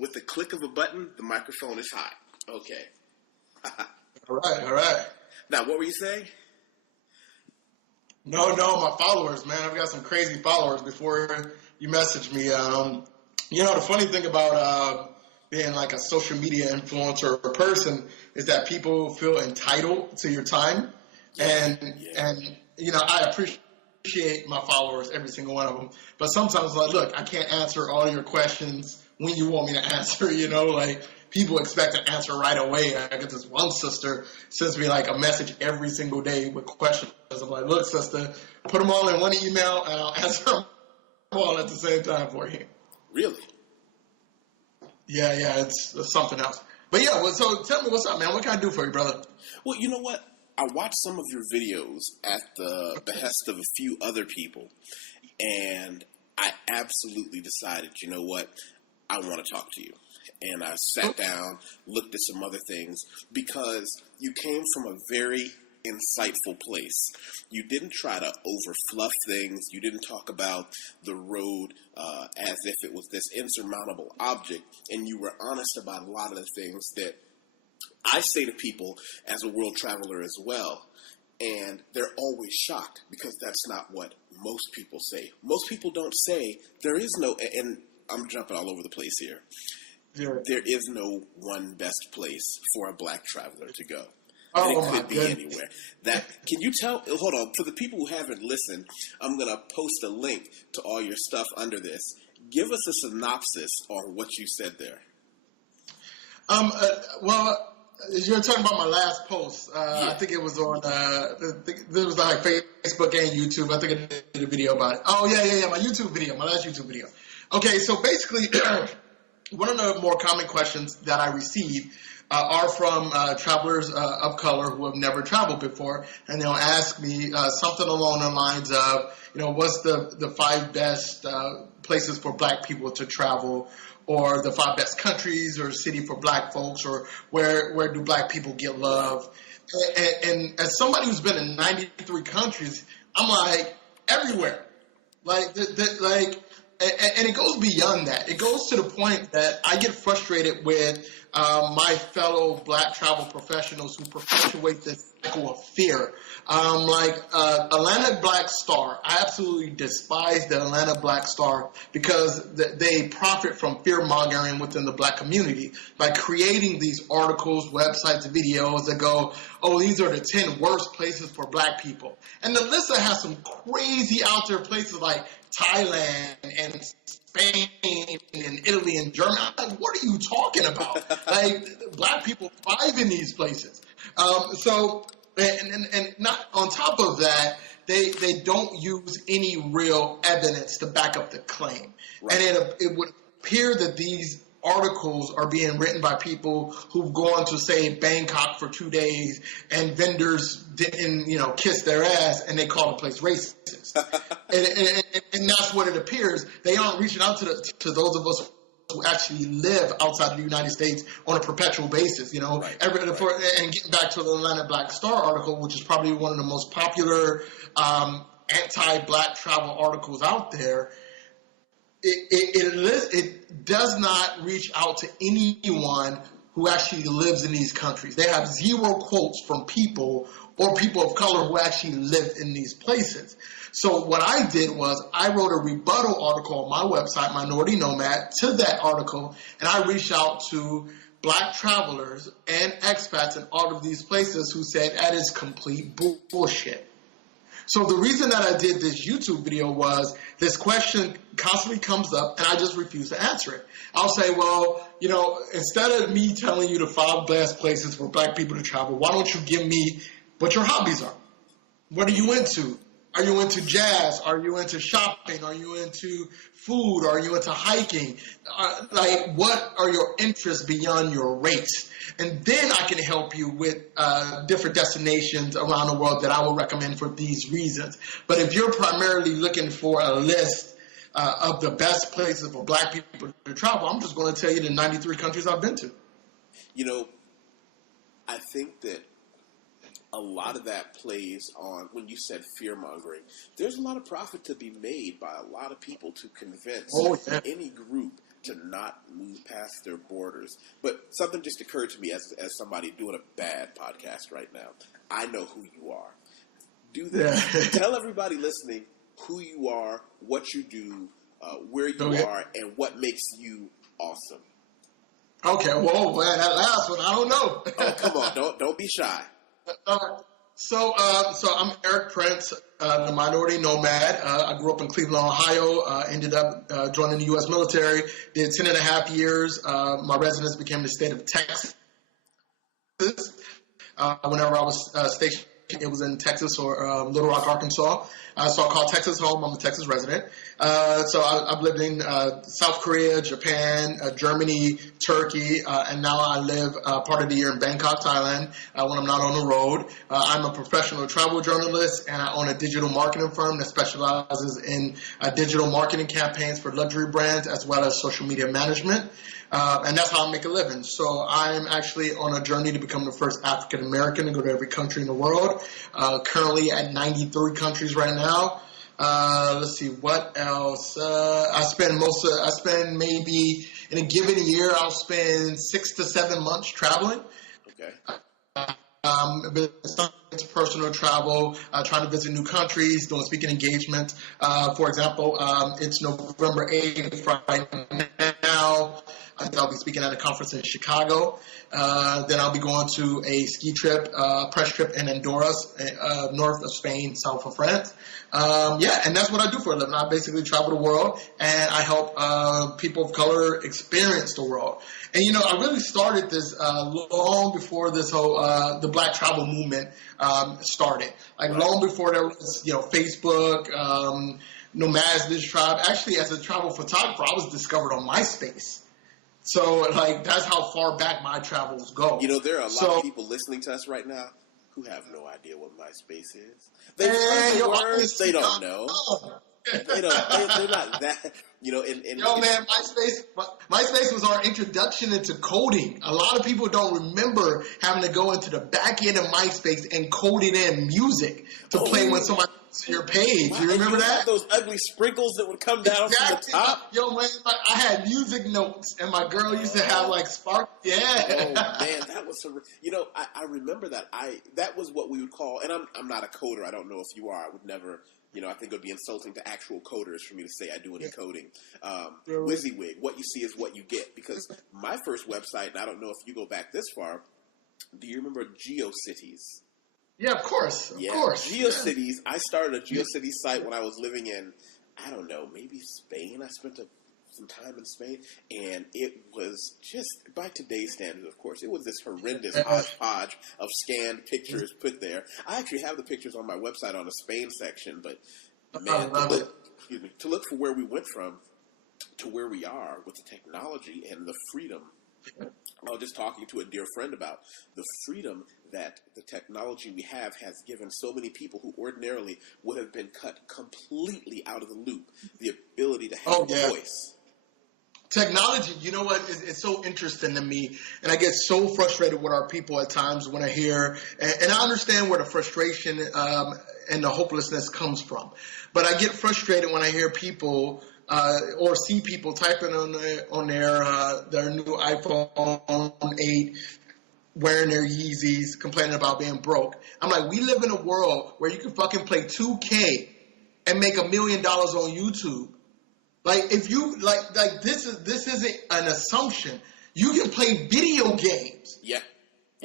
With the click of a button, the microphone is hot. Okay. All right. Now, what were you saying? No, my followers, man. I've got some crazy followers before you message me. The funny thing about being like a social media influencer or person is that people feel entitled to your time. And I appreciate my followers, every single one of them. But sometimes, like, look, I can't answer all your questions when you want me to answer, like people expect an answer right away. I get this one sister sends me like a message every single day with questions. I'm like, look, sister, put them all in one email and I'll answer them all at the same time for you. Really? Yeah, it's something else. But yeah, so tell me what's up, man. What can I do for you, brother? Well, you know what? I watched some of your videos at the behest of a few other people, and I absolutely decided, you know what? I want to talk to you. And I sat down, looked at some other things, because you came from a very insightful place. You didn't try to overfluff things. You didn't talk about the road as if it was this insurmountable object. And you were honest about a lot of the things that I say to people as a world traveler as well. And they're always shocked because that's not what most people say. Most people don't say there is no, and I'm jumping all over the place here. Yeah. There is no one best place for a black traveler to go. Oh, and it could be goodness. anywhere. Can you tell? Hold on. For the people who haven't listened, I'm going to post a link to all your stuff under this. Give us a synopsis on what you said there. Well, you're talking about my last post. I think it was on. It was like Facebook and YouTube. I think I did a video about it. Oh yeah. My YouTube video, my last YouTube video. Okay, so basically, one of the more common questions that I receive are from travelers of color who have never traveled before, and they'll ask me something along the lines of, what's the 5 best places for black people to travel, or the 5 best countries or city for black folks, or where do black people get love? And as somebody who's been in 93 countries, I'm like, everywhere. And it goes beyond that. It goes to the point that I get frustrated with my fellow black travel professionals who perpetuate this cycle of fear. Atlanta Black Star, I absolutely despise the Atlanta Black Star because they profit from fear-mongering within the black community by creating these articles, websites, videos that go, oh, these are the 10 worst places for black people. And the list has some crazy out there places like Thailand and Spain and Italy and Germany. I'm like, what are you talking about? Black people thrive in these places. And not on top of that, they don't use any real evidence to back up the claim. Right. And it would appear that these articles are being written by people who've gone to, say, Bangkok for 2 days and vendors didn't, kiss their ass and they call the place racist. and that's what it appears. They aren't reaching out to those of us who actually live outside of the United States on a perpetual basis, Right. And getting back to the Atlanta Black Star article, which is probably one of the most popular anti-black travel articles out there, it does not reach out to anyone who actually lives in these countries. They have 0 quotes from people or people of color who actually live in these places. So what I did was I wrote a rebuttal article on my website, Minority Nomad, to that article, and I reached out to black travelers and expats in all of these places who said that is complete bullshit. So the reason that I did this YouTube video was this question constantly comes up and I just refuse to answer it. I'll say, well, instead of me telling you the 5 best places for black people to travel, why don't you give me what your hobbies are? What are you into? Are you into jazz? Are you into shopping? Are you into food? Are you into hiking? What are your interests beyond your race? And then I can help you with different destinations around the world that I will recommend for these reasons. But if you're primarily looking for a list of the best places for black people to travel, I'm just going to tell you the 93 countries I've been to. I think that a lot of that plays on, when you said fear-mongering, there's a lot of profit to be made by a lot of people to convince any group to not move past their borders. But something just occurred to me as somebody doing a bad podcast right now. I know who you are. Do this. Yeah. Tell everybody listening who you are, what you do, where you are, and what makes you awesome. Okay, well, man, that last one, I don't know. Oh, come on, don't be shy. So I'm Eric Prince, the minority nomad. I grew up in Cleveland, Ohio. Ended up joining the U.S. military. Did 10 and a half years. My residence became the state of Texas. Whenever I was stationed, it was in Texas or Little Rock, Arkansas. So I call Texas home. I'm a Texas resident. So I've lived in South Korea, Japan, Germany, Turkey, and now I live part of the year in Bangkok, Thailand, when I'm not on the road. I'm a professional travel journalist, and I own a digital marketing firm that specializes in digital marketing campaigns for luxury brands as well as social media management. And that's how I make a living. So I'm actually on a journey to become the first African American to go to every country in the world. Currently at 93 countries right now. Let's see what else. I spend maybe in a given year I'll spend 6 to 7 months traveling. Okay. It's personal travel, trying to visit new countries, doing speaking engagements. For example, it's November 8th right now. I'll be speaking at a conference in Chicago. Then I'll be going to a ski trip, press trip in Andorra, north of Spain, south of France. And that's what I do for a living. I basically travel the world, and I help people of color experience the world. And, I really started this long before this whole the Black travel movement started. Like, long before there was, Facebook, Nomad, this tribe. Actually, as a travel photographer, I was discovered on MySpace. So, that's how far back my travels go. There are a lot of people listening to us right now who have no idea what MySpace is. They've heard the words, they don't know. They're not that, man, MySpace was our introduction into coding. A lot of people don't remember having to go into the back end of MySpace and coding in music to play when somebody to your page. You remember that? Those ugly sprinkles that would come down from the top? Yo, man, I had music notes, and my girl used to have, spark. Yeah. Oh, man, that was I remember that. That was what we would call, and I'm not a coder. I don't know if you are. I would never, I think it would be insulting to actual coders for me to say I do any coding. WYSIWYG, what you see is what you get. Because my first website, and I don't know if you go back this far, do you remember GeoCities? Yeah, of course. Of course. GeoCities. Yeah. I started a GeoCities site when I was living in, I don't know, maybe Spain. I spent some time in Spain, and it was just, by today's standards, of course, it was this horrendous hodgepodge of scanned pictures put there. I actually have the pictures on my website on the Spain section, but man, to look for where we went from to where we are with the technology and the freedom. I was just talking to a dear friend about the freedom that the technology we have has given so many people who ordinarily would have been cut completely out of the loop, the ability to have a voice. Technology, you know what, it's so interesting to me, and I get so frustrated with our people at times when I hear, and I understand where the frustration and the hopelessness comes from, but I get frustrated when I hear people or see people typing on their new iPhone 8, wearing their Yeezys, complaining about being broke. I'm like, we live in a world where you can fucking play 2K and make $1 million on YouTube. Like, if you this isn't an assumption. You can play video games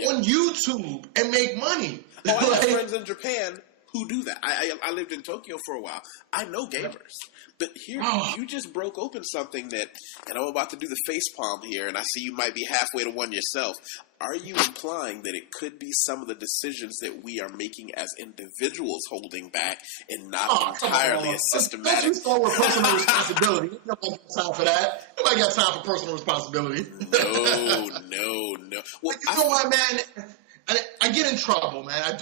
on YouTube and make money. I have friends in Japan who do that. I lived in Tokyo for a while. I know gamers. But here, you just broke open something that, and I'm about to do the face palm here, and I see you might be halfway to one yourself. Are you implying that it could be some of the decisions that we are making as individuals holding back and not entirely as systematic? Let's start with personal responsibility. Nobody got time for that. Nobody got time for personal responsibility. No. Well, you know what, man? I get in trouble, man. I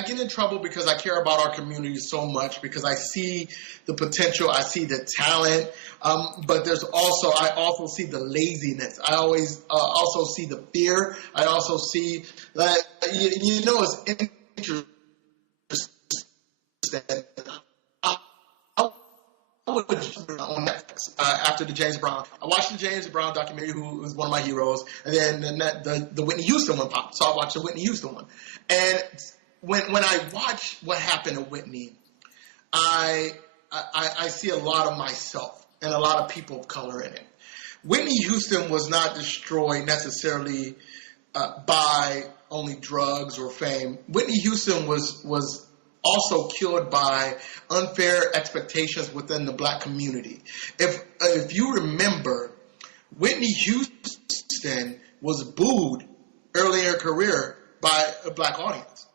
get in trouble because I care about our community so much, because I see the potential, I see the talent, but I also see the laziness. I always also see the fear. I also see that, it's interesting. on Netflix after the James Brown. I watched the James Brown documentary, who was one of my heroes, and then the Whitney Houston one popped. So I watched the Whitney Houston one. And when I watch what happened to Whitney, I see a lot of myself and a lot of people of color in it. Whitney Houston was not destroyed necessarily by only drugs or fame. Whitney Houston was also killed by unfair expectations within the black community. If you remember, Whitney Houston was booed early in her career by a black audience.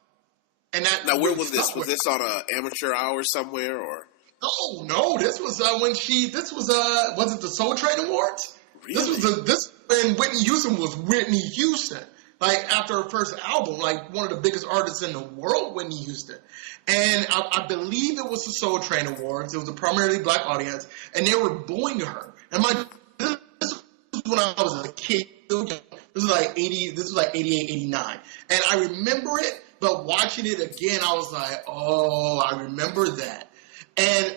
And that now, where was this? Was this on an amateur hour somewhere, or? No. This was was it the Soul Train Awards? Really? This when Whitney Houston was Whitney Houston. Like, after her first album, like, one of the biggest artists in the world, Whitney Houston. And I believe it was the Soul Train Awards. It was a primarily black audience, and they were booing her. And this was when I was a kid. This was like 88, 89. And I remember it, but watching it again, I was like, oh, I remember that. And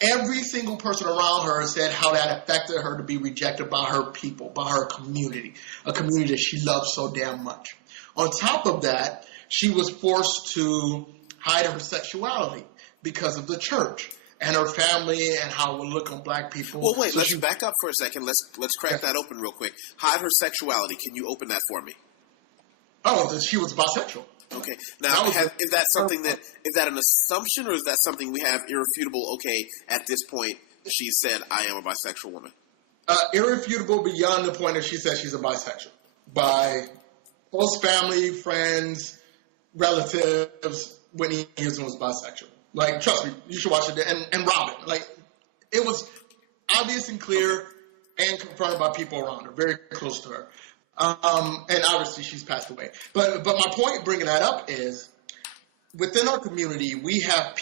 every single person around her said how that affected her to be rejected by her people, by her community, a community that she loved so damn much. On top of that, she was forced to hide her sexuality because of the church and her family and how it would look on black people. Well, wait, let's back up for a second. Let's crack that open real quick. Hide her sexuality. Can you open that for me? Oh, she was bisexual. Okay. Now, is that something is that an assumption, or is that something we have irrefutable? Okay, at this point, she said, "I am a bisexual woman." Irrefutable beyond the point that she said she's a bisexual by close family, friends, relatives. Whitney Houston was bisexual. Like, trust me, you should watch it. And Robin, like, it was obvious and clear and confirmed by people around her, very close to her. And obviously she's passed away. But my point bringing that up is, within our community, we have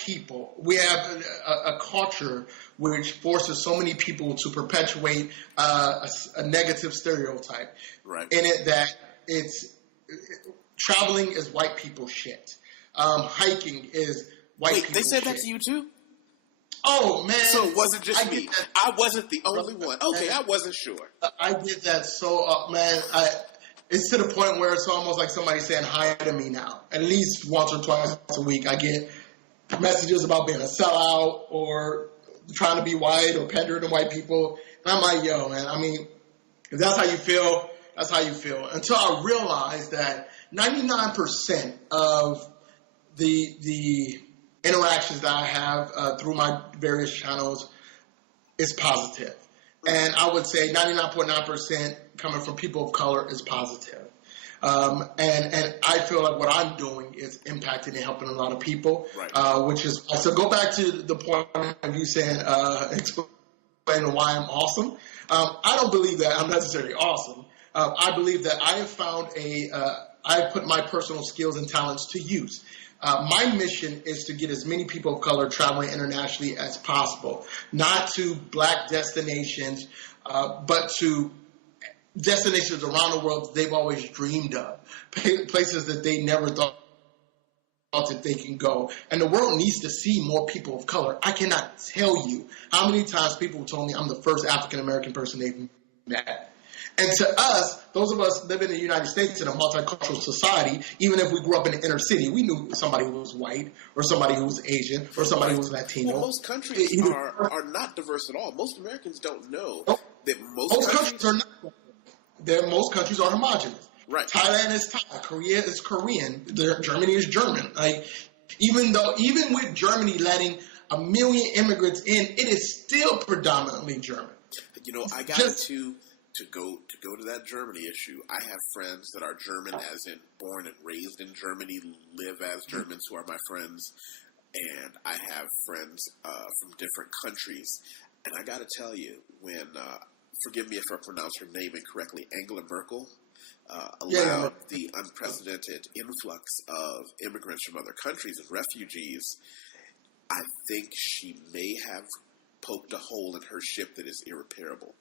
a culture which forces so many people to perpetuate a negative stereotype. Right. In it that traveling is white people shit. Hiking is white people shit. Wait, they said that to you too? Oh, man. So it wasn't just me. I wasn't the only one. Okay, I wasn't sure. I get that so, man. It's to the point where it's almost like somebody saying hi to me now. At least once or twice a week, I get messages about being a sellout or trying to be white or pandering to white people. And I'm like, yo, man, I mean, if that's how you feel, that's how you feel. Until I realized that 99% of the interactions that I have through my various channels is positive. And I would say 99.9% coming from people of color is positive. And I feel like what I'm doing is impacting and helping a lot of people, right. Which is, so go back to the point of you saying, explaining why I'm awesome. I don't believe that I'm necessarily awesome. I believe that I have found I put my personal skills and talents to use. My mission is to get as many people of color traveling internationally as possible, not to black destinations, but to destinations around the world that they've always dreamed of, places that they never thought that they can go. And the world needs to see more people of color. I cannot tell you how many times people told me I'm the first African-American person they've met. And to us, those of us living in the United States in a multicultural society, even if we grew up in the inner city, we knew somebody who was white or somebody who was Asian or somebody who was Latino. Well, most countries are not diverse at all. Most Americans don't know that most countries are not. Most countries are homogenous. Right. Thailand is Thai. Korea is Korean. Germany is German. Like, even with Germany letting 1 million immigrants in, it is still predominantly German. You know, I got to go to that Germany issue. I have friends that are German, as in born and raised in Germany, live as Germans who are my friends, and I have friends from different countries. And I got to tell you, when forgive me if I pronounce her name incorrectly, Angela Merkel allowed the unprecedented influx of immigrants from other countries and refugees, I think she may have poked a hole in her ship that is irreparable.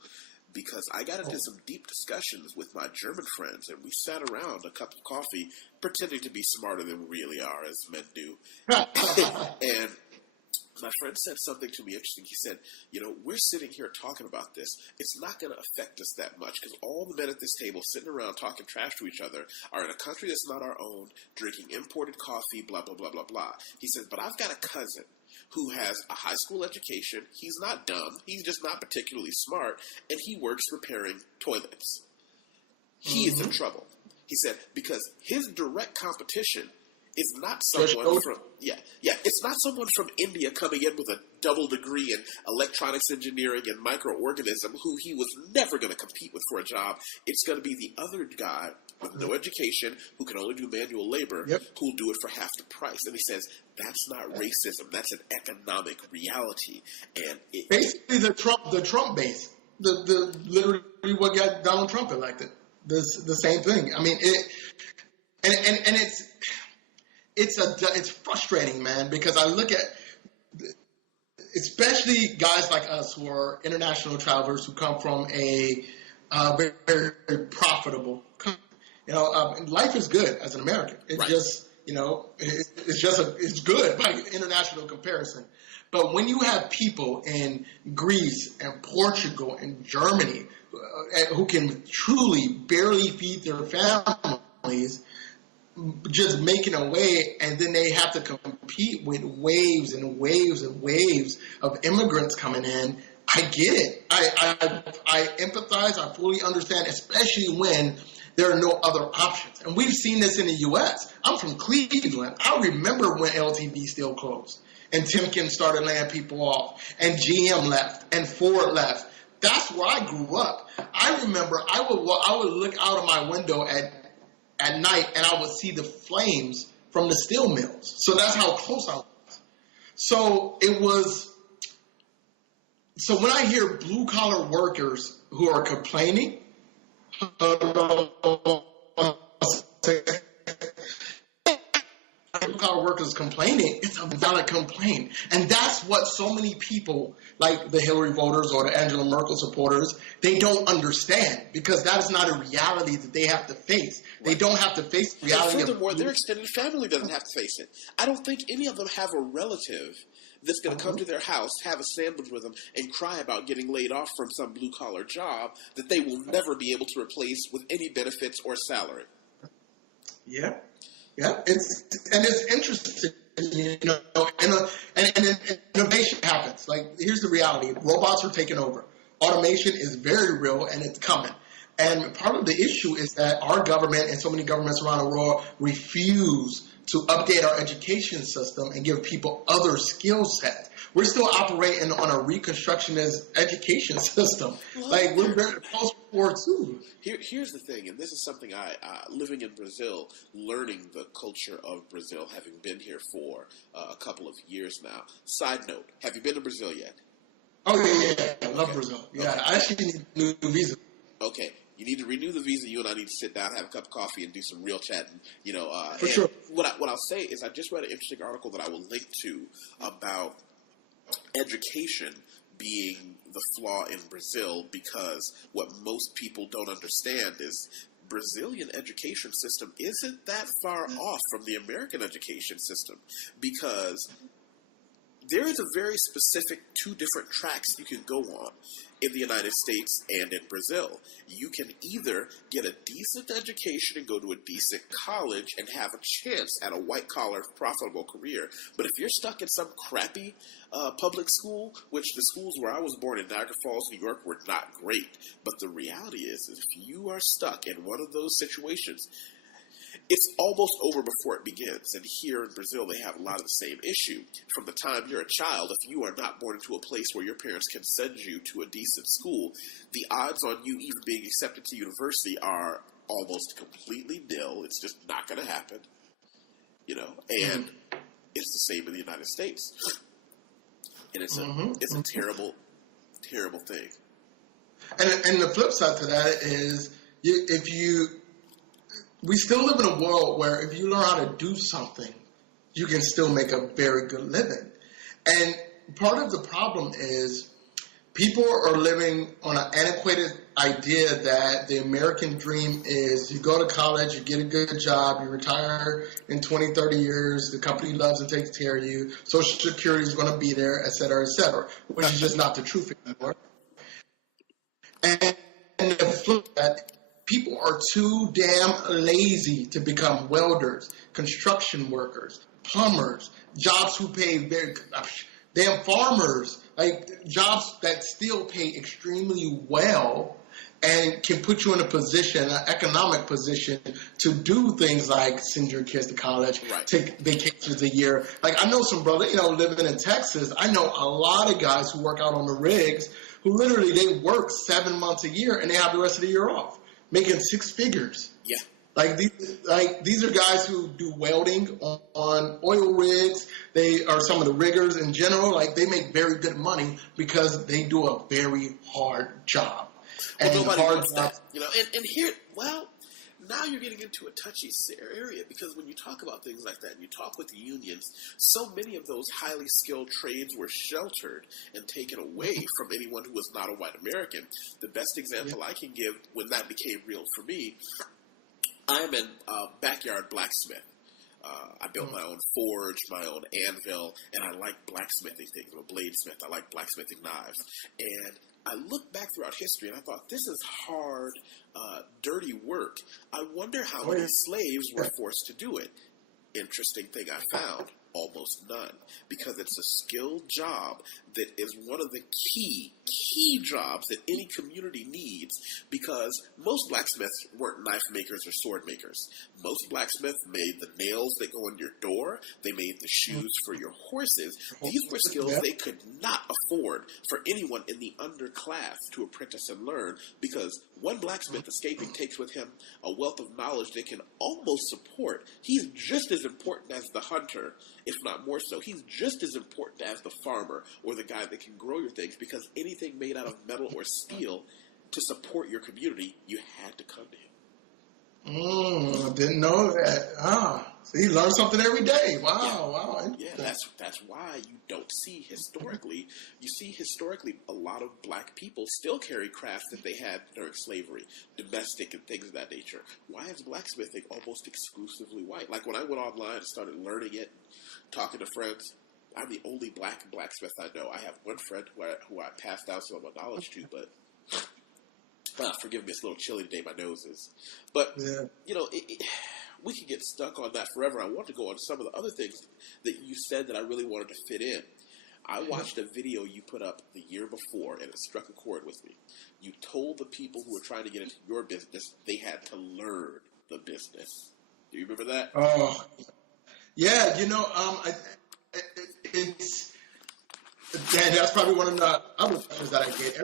Because I got into some deep discussions with my German friends, and we sat around a cup of coffee, pretending to be smarter than we really are, as men do. And my friend said something to me interesting. He said, we're sitting here talking about this. It's not going to affect us that much because all the men at this table sitting around talking trash to each other are in a country that's not our own, drinking imported coffee, blah, blah, blah, blah, blah. He said, but I've got a cousin who has a high school education. He's not dumb. He's just not particularly smart, and he works repairing toilets. He is in trouble. He said, because his direct competition is not someone from it's not someone from India coming in with a double degree in electronics engineering and microorganism who he was never going to compete with for a job. It's going to be the other guy with no education who can only do manual labor who'll do it for half the price. And he says that's not racism. That's an economic reality. And basically the Trump base, the literally what got Donald Trump elected. The same thing. I mean, it's frustrating, man, because I look at, especially guys like us who are international travelers who come from a very, very profitable country. Life is good as an American. It's just, it's good by international comparison. But when you have people in Greece and Portugal and Germany who can truly barely feed their families, just making a way, and then they have to compete with waves and waves and waves of immigrants coming in, I get it. I empathize. I fully understand, especially when there are no other options. And we've seen this in the U.S. I'm from Cleveland. I remember when LTV still closed and Timken started laying people off and GM left and Ford left. That's where I grew up. I remember I would look out of my window at night and I would see the flames from the steel mills. So that's how close I was. So when I hear blue collar workers who are complaining, blue-collar workers complaining, it's a valid complaint. And that's what so many people, like the Hillary voters or the Angela Merkel supporters, they don't understand, because that is not a reality that they have to face. Right. They don't have to face the reality. And furthermore, their extended family doesn't have to face it. I don't think any of them have a relative that's going to come to their house, have a sandwich with them, and cry about getting laid off from some blue-collar job that they will never be able to replace with any benefits or salary. Yeah. Yeah, it's interesting, and innovation happens. Like, here's the reality. Robots are taking over. Automation is very real, and it's coming. And part of the issue is that our government and so many governments around the world refuse to update our education system and give people other skill sets. We're still operating on a Reconstructionist education system. Well, like, we're very post-war too. Here's the thing, and this is something I living in Brazil, learning the culture of Brazil, having been here for a couple of years now. Side note, have you been to Brazil yet? Oh, yeah. I love Brazil. Yeah, okay. I actually need a new visa. Okay. You need to renew the visa. You and I need to sit down, have a cup of coffee, and do some real chatting. For sure. What I'll say is I just read an interesting article that I will link to about education being the flaw in Brazil, because what most people don't understand is Brazilian education system isn't that far off from the American education system, because there is a very specific two different tracks you can go on in the United States and in Brazil. You can either get a decent education and go to a decent college and have a chance at a white-collar, profitable career. But if you're stuck in some crappy public school, which the schools where I was born in Niagara Falls, New York, were not great. But the reality is if you are stuck in one of those situations, it's almost over before it begins. And here in Brazil, they have a lot of the same issue. From the time you're a child, if you are not born into a place where your parents can send you to a decent school, the odds on you even being accepted to university are almost completely nil. It's just not going to happen. And it's the same in the United States. And it's a terrible, terrible thing. And the flip side to that is we still live in a world where if you learn how to do something, you can still make a very good living. And part of the problem is people are living on an antiquated idea that the American dream is you go to college, you get a good job, you retire in 20, 30 years, the company loves and takes care of you, Social Security is going to be there, et cetera, which is just not the truth anymore. And the flip that people are too damn lazy to become welders, construction workers, plumbers, jobs who pay very damn farmers, like jobs that still pay extremely well and can put you in a position, an economic position, to do things like send your kids to college, right. Take vacations a year. Like I know some brother, living in Texas, I know a lot of guys who work out on the rigs who literally they work 7 months a year and they have the rest of the year off, making six figures. Yeah. These are guys who do welding on oil rigs. They are some of the riggers in general. Like they make very good money because they do a very hard job. Well, and nobody hard wants jobs, that. And here, well, now you're getting into a touchy area because when you talk about things like that and you talk with the unions, so many of those highly skilled trades were sheltered and taken away from anyone who was not a white American. The best example I can give when that became real for me, I'm a backyard blacksmith. I built my own forge, my own anvil, and I like blacksmithing things. I'm a bladesmith. I like blacksmithing knives. And I look back throughout history and I thought, this is hard, dirty work. I wonder how many slaves were forced to do it. Interesting thing I found, almost none. Because it's a skilled job that is one of the key jobs that any community needs, because most blacksmiths weren't knife makers or sword makers. Most blacksmiths made the nails that go in your door. They made the shoes for your horses. These were skills they could not afford for anyone in the underclass to apprentice and learn, because one blacksmith escaping takes with him a wealth of knowledge they can almost support. He's just as important as the hunter, if not more so. He's just as important as the farmer or the guy that can grow your things, because anything made out of metal or steel to support your community, you had to come to him. Didn't know that. So you learn something every day. Wow. Yeah, that's why you don't see historically. You see historically a lot of black people still carry crafts that they had during slavery, domestic and things of that nature. Why is blacksmithing almost exclusively white? Like when I went online and started learning it, talking to friends, I'm the only black blacksmith I know. I have one friend who I passed down some of my knowledge to, but forgive me, it's a little chilly today. My nose is. But, we could get stuck on that forever. I want to go on some of the other things that you said that I really wanted to fit in. I watched a video you put up the year before, and it struck a chord with me. You told the people who were trying to get into your business they had to learn the business. Do you remember that? Oh, yeah. That's probably one of the other questions that I get. A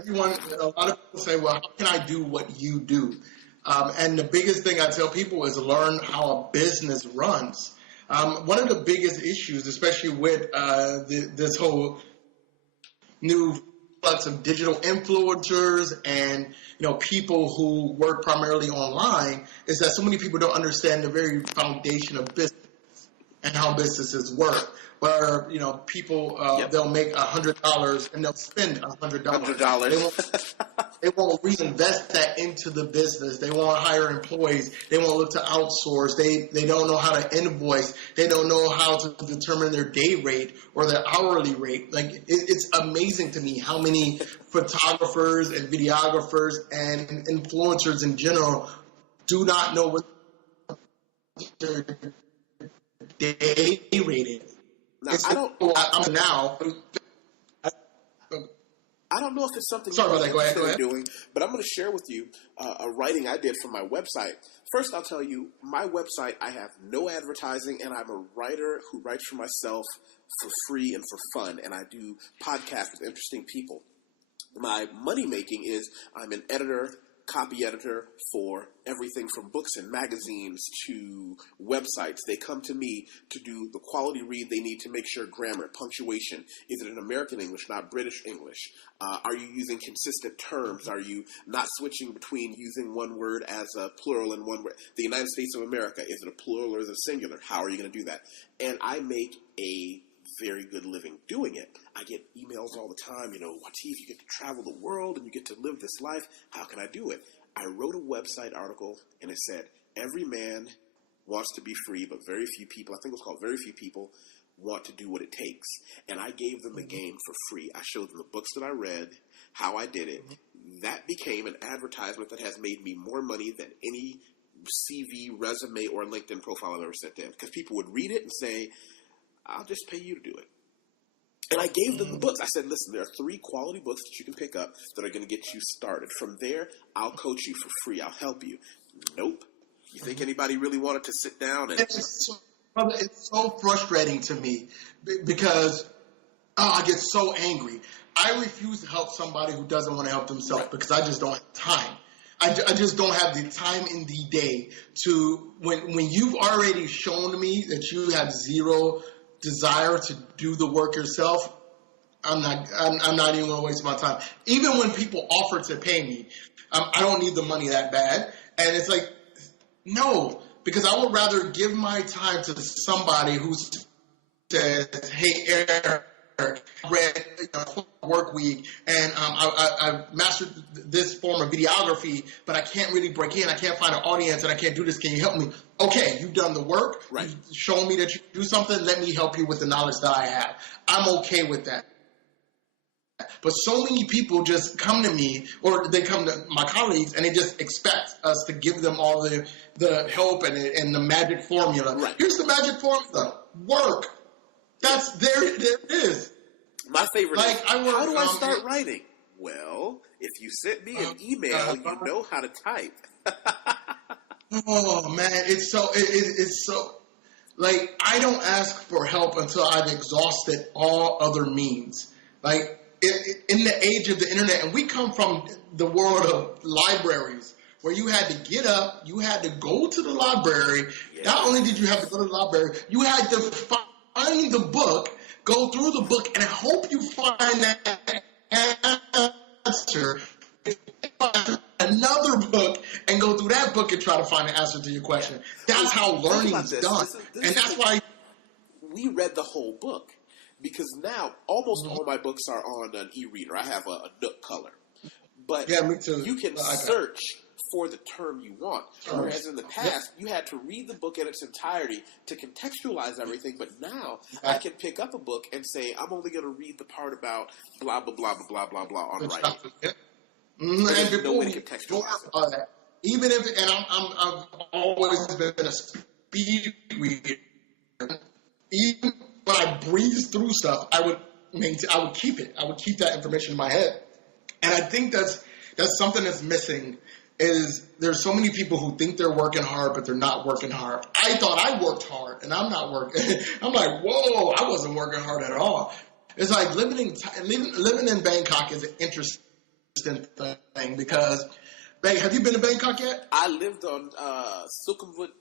lot of people say, well, how can I do what you do? And the biggest thing I tell people is learn how a business runs. One of the biggest issues, especially with this whole new flux of digital influencers and people who work primarily online, is that so many people don't understand the very foundation of business and how businesses work. Where people they'll make $100 and they'll spend $100. They won't reinvest that into the business. They won't hire employees. They won't look to outsource. They don't know how to invoice. They don't know how to determine their day rate or their hourly rate. Like it's amazing to me how many photographers and videographers and influencers in general do not know what their day rate is. Now, I don't know if it's something you're doing, but I'm going to share with you a writing I did for my website. First, I'll tell you, my website, I have no advertising, and I'm a writer who writes for myself for free and for fun, and I do podcasts with interesting people. My money-making is I'm an editor, copy editor for everything from books and magazines to websites. They come to me to do the quality read they need to make sure grammar, punctuation, is it in American English, not British English? Are you using consistent terms? Are you not switching between using one word as a plural and one word? The United States of America, is it a plural or is it a singular? How are you going to do that? And I make a very good living doing it. I get emails all the time, Wateef, you get to travel the world and you get to live this life. How can I do it? I wrote a website article and it said, every man wants to be free, but very few people, I think it was called Very Few People, want to do what it takes. And I gave them the game for free. I showed them the books that I read, how I did it. That became an advertisement that has made me more money than any CV, resume, or LinkedIn profile I've ever sent in. Because people would read it and say, I'll just pay you to do it. And I gave them the books. I said, listen, there are 3 quality books that you can pick up that are going to get you started. From there, I'll coach you for free. I'll help you. Nope. You think anybody really wanted to sit down and... It's so frustrating to me because I get so angry. I refuse to help somebody who doesn't want to help themselves because I just don't have time. I just don't have the time in the day to, when you've already shown me that you have zero desire to do the work yourself, I'm not even going to waste my time. Even when people offer to pay me, I don't need the money that bad. And it's like, no, because I would rather give my time to somebody who says, hey, Eric, I read work week and I mastered this form of videography, but I can't really break in. I can't find an audience and I can't do this. Can you help me? Okay, you've done the work. Right. You've shown me that you do something. Let me help you with the knowledge that I have. I'm okay with that. But so many people just come to me, or they come to my colleagues, and they just expect us to give them all the help and the magic formula. Right. Here's the magic formula. Work. That's there it is. My favorite is, how do I start writing? Well, if you sent me an email, you know how to type. Oh, man. It's so I don't ask for help until I've exhausted all other means. In the age of the internet, and we come from the world of libraries, where you had to get up, you had to go to the library. Yeah. Not only did you have to go to the library, you had to find the book, go through the book, and hope you find that answer. Another book, and go through that book and try to find the answer to your question. That's how learning is done. And that's why we read the whole book. Because now, almost all my books are on an e-reader. I have a Nook Color. But yeah, me too. You can search for the term you want. Whereas in the past, you had to read the book in its entirety to contextualize everything. But now, I can pick up a book and say, I'm only going to read the part about blah, blah, blah, blah, blah, blah on writing. And before we contextualize that, even if, and I've always been a speed reader, even when I breeze through stuff, I would keep it. I would keep that information in my head. And I think that's something that's missing is there's so many people who think they're working hard, but they're not working hard. I thought I worked hard, and I'm not working. I'm like, whoa, I wasn't working hard at all. It's like living in Bangkok is an interesting thing because, have you been to Bangkok yet? I lived on Sukhumvit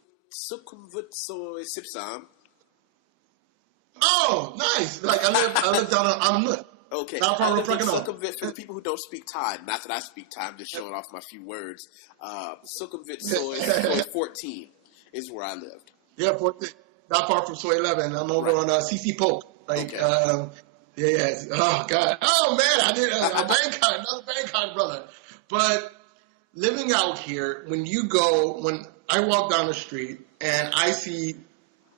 Soi Sipsam. Oh, nice! I lived down on Nook. Okay. Sukhumvit, for the people who don't speak Thai, not that I speak Thai, I'm just showing off my few words. Sukhumvit Soi 14 is where I lived. Yeah, 14, not far from Soi 11. I'm over on CC Polk. Okay. Oh God. Oh man, I did another Bangkok brother. But living out here, when I walk down the street and I see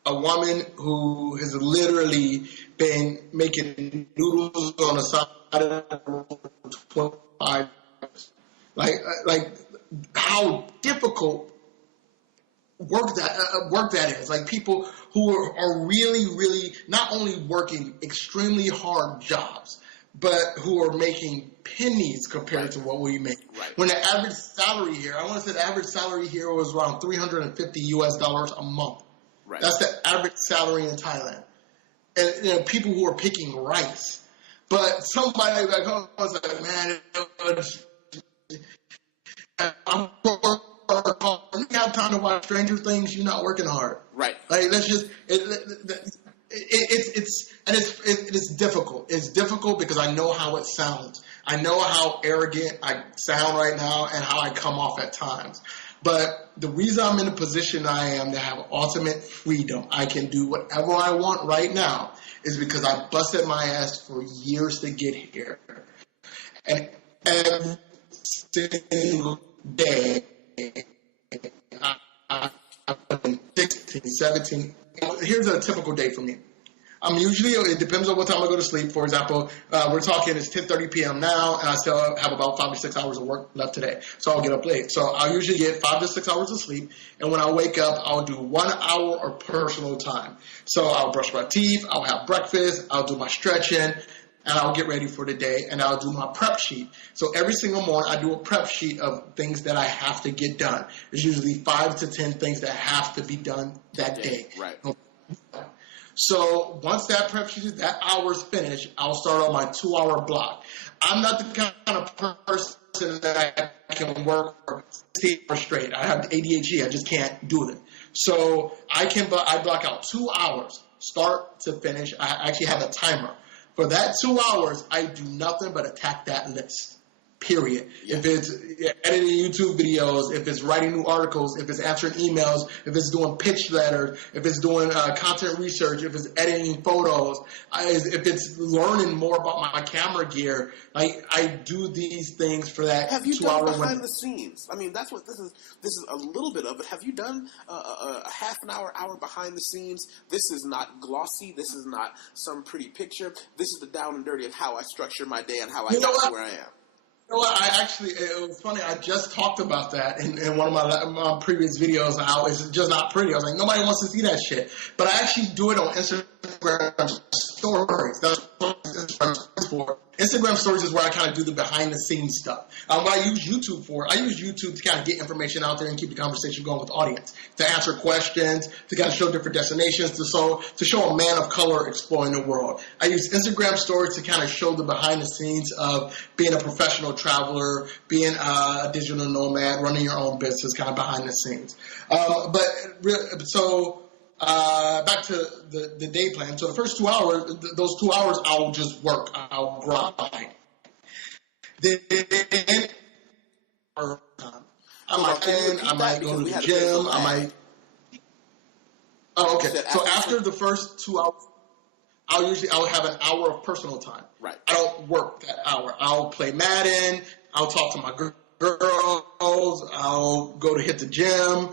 a woman who has literally been making noodles on the side of the road for 25 years. Like how difficult work that is. Like people who are really, really not only working extremely hard jobs, but who are making pennies compared to what we make. Right. When the average salary here, I want to say the average salary here was around $350 a month. Right. That's the average salary in Thailand. And people who are picking rice. But somebody back home was like, man, I'm you have time to watch Stranger Things, you're not working hard. Right. Like that's just it's difficult. It's difficult because I know how it sounds. I know how arrogant I sound right now and how I come off at times. But the reason I'm in the position I am to have ultimate freedom, I can do whatever I want right now, is because I busted my ass for years to get here. And every single day, I put in 16, 17. Here's a typical day for me. I'm usually, it depends on what time I go to sleep. For example, we're talking, it's 10:30 p.m. now, and I still have about 5 to 6 hours of work left today. So I'll get up late. So I'll usually get 5 to 6 hours of sleep, and when I wake up, I'll do 1 hour of personal time. So I'll brush my teeth, I'll have breakfast, I'll do my stretching, and I'll get ready for the day, and I'll do my prep sheet. So every single morning, I do a prep sheet of things that I have to get done. There's usually 5 to 10 things that have to be done that day. Right. So once that prep sheet, that hour's finished, I'll start on my 2-hour block. I'm not the kind of person that I can work for 6 hours straight. I have ADHD. I just can't do it. So I block out 2 hours, start to finish. I actually have a timer. For that 2 hours, I do nothing but attack that list. Period. Yeah. If it's editing YouTube videos, if it's writing new articles, if it's answering emails, if it's doing pitch letters, if it's doing content research, if it's editing photos, if it's learning more about my camera gear, I do these things for that 2 hour. Have you done behind the scenes? I mean, that's what this is. This is a little bit of it. Have you done a half an hour behind the scenes? This is not glossy. This is not some pretty picture. This is the down and dirty of how I structure my day and how I got to where I am. You know what? It was funny. I just talked about that in one of my previous videos. It's just not pretty. I was like, nobody wants to see that shit. But I actually do it on Instagram stories. That's what Instagram is for. Instagram stories is where I kind of do the behind the scenes stuff. What I use YouTube for, I use YouTube to kind of get information out there and keep the conversation going with the audience, to answer questions, to kind of show different destinations, to show a man of color exploring the world. I use Instagram stories to kind of show the behind the scenes of being a professional traveler, being a digital nomad, running your own business, kind of behind the scenes. Back to the day plan. So the first 2 hours, those 2 hours, I'll just work. I'll grind. Then I might go to the gym. I might. Oh, okay. So after the first 2 hours, I'll have an hour of personal time. Right. I don't work that hour. I'll play Madden. I'll talk to my girls. I'll go to hit the gym.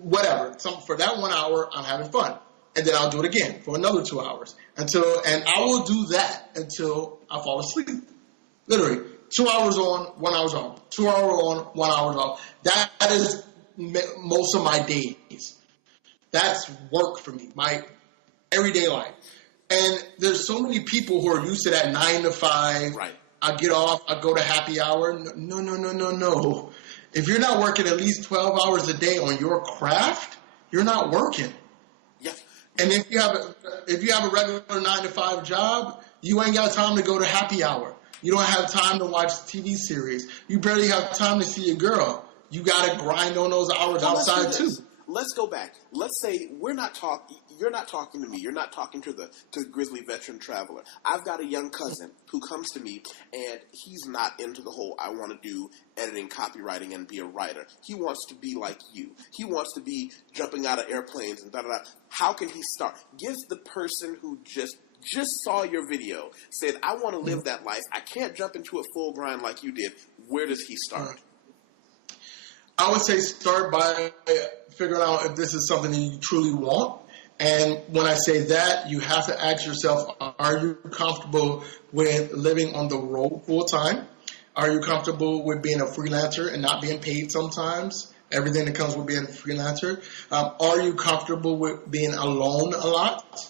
Whatever. For that 1 hour, I'm having fun. And then I'll do it again for another 2 hours. And I will do that until I fall asleep. Literally. 2 hours on, 1 hour off. 2 hours on, 1 hour off. That is most of my days. That's work for me. My everyday life. And there's so many people who are used to that 9 to 5. Right. I get off, I go to happy hour. No. If you're not working at least 12 hours a day on your craft, you're not working. Yeah. And if you have a regular 9 to 5 job, you ain't got time to go to happy hour. You don't have time to watch TV series. You barely have time to see your girl. You got to grind on those hours outside too. Let's go back. Let's say you're not talking to me. You're not talking to the grizzly veteran traveler. I've got a young cousin who comes to me, and he's not into the whole I want to do editing, copywriting, and be a writer. He wants to be like you. He wants to be jumping out of airplanes and da-da-da. How can he start? Give the person who just saw your video, said, I want to live that life. I can't jump into a full grind like you did. Where does he start? I would say start by figuring out if this is something that you truly want. And when I say that, you have to ask yourself, are you comfortable with living on the road full time? Are you comfortable with being a freelancer and not being paid sometimes? Everything that comes with being a freelancer. Are you comfortable with being alone a lot?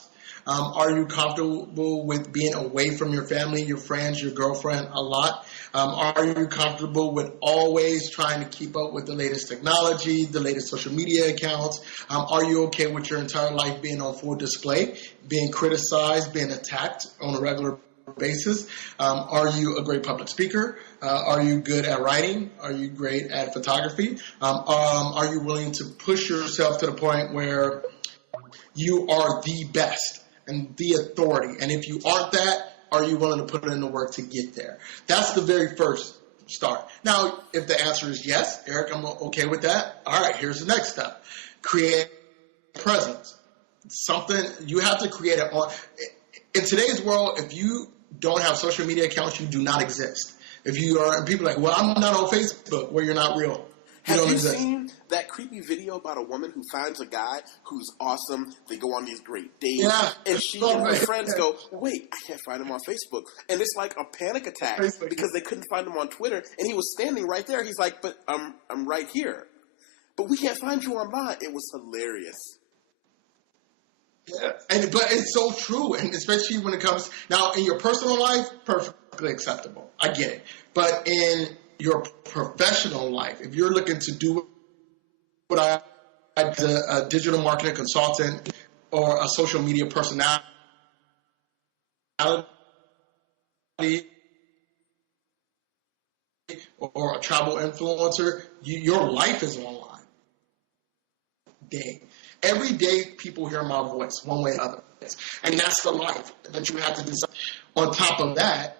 Are you comfortable with being away from your family, your friends, your girlfriend a lot? Are you comfortable with always trying to keep up with the latest technology, the latest social media accounts? Are you okay with your entire life being on full display, being criticized, being attacked on a regular basis? Are you a great public speaker? Are you good at writing? Are you great at photography? Are you willing to push yourself to the point where you are the best and the authority? And if you aren't that, are you willing to put in the work to get there? That's the very first start. Now, if the answer is yes, Eric, I'm okay with that. All right, here's the next step. Create presence. Something you have to create it on. In today's world, if you don't have social media accounts, you do not exist. If you are, and people are like, well, I'm not on Facebook. Well, you're not real. Have you seen that creepy video about a woman who finds a guy who's awesome? They go on these great dates. Yeah. And she and her friends go, wait, I can't find him on Facebook. And it's like a panic attack because they couldn't find him on Twitter. And he was standing right there. He's like, but I'm right here. But we can't find you online. It was hilarious. Yeah. But it's so true. And especially when it comes, now in your personal life, perfectly acceptable. I get it. But in your professional life, if you're looking to do what I as a digital marketing consultant or a social media personality or a travel influencer, your life is online. Every day people hear my voice one way or other. And that's the life that you have to decide. On top of that,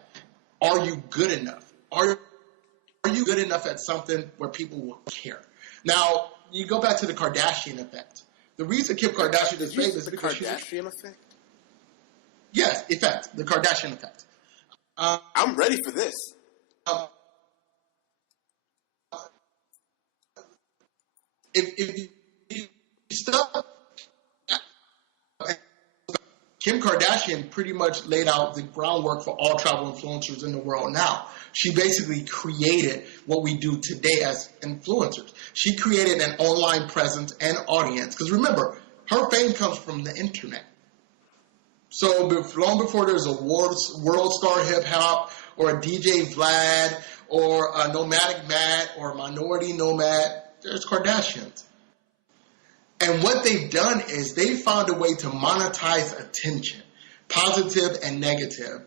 are you good enough? Are you good enough at something where people will care? Now, you go back to the Kardashian effect. The reason Kim Kardashian is famous is because the Kardashian effect? Yes, effect. The Kardashian effect. I'm ready for this. If you stop, Kim Kardashian pretty much laid out the groundwork for all travel influencers in the world now. She basically created what we do today as influencers. She created an online presence and audience. Because remember, her fame comes from the internet. So long before there's a world star hip hop or a DJ Vlad or a nomadic Matt or a minority nomad, there's Kardashians. And what they've done is they found a way to monetize attention, positive and negative.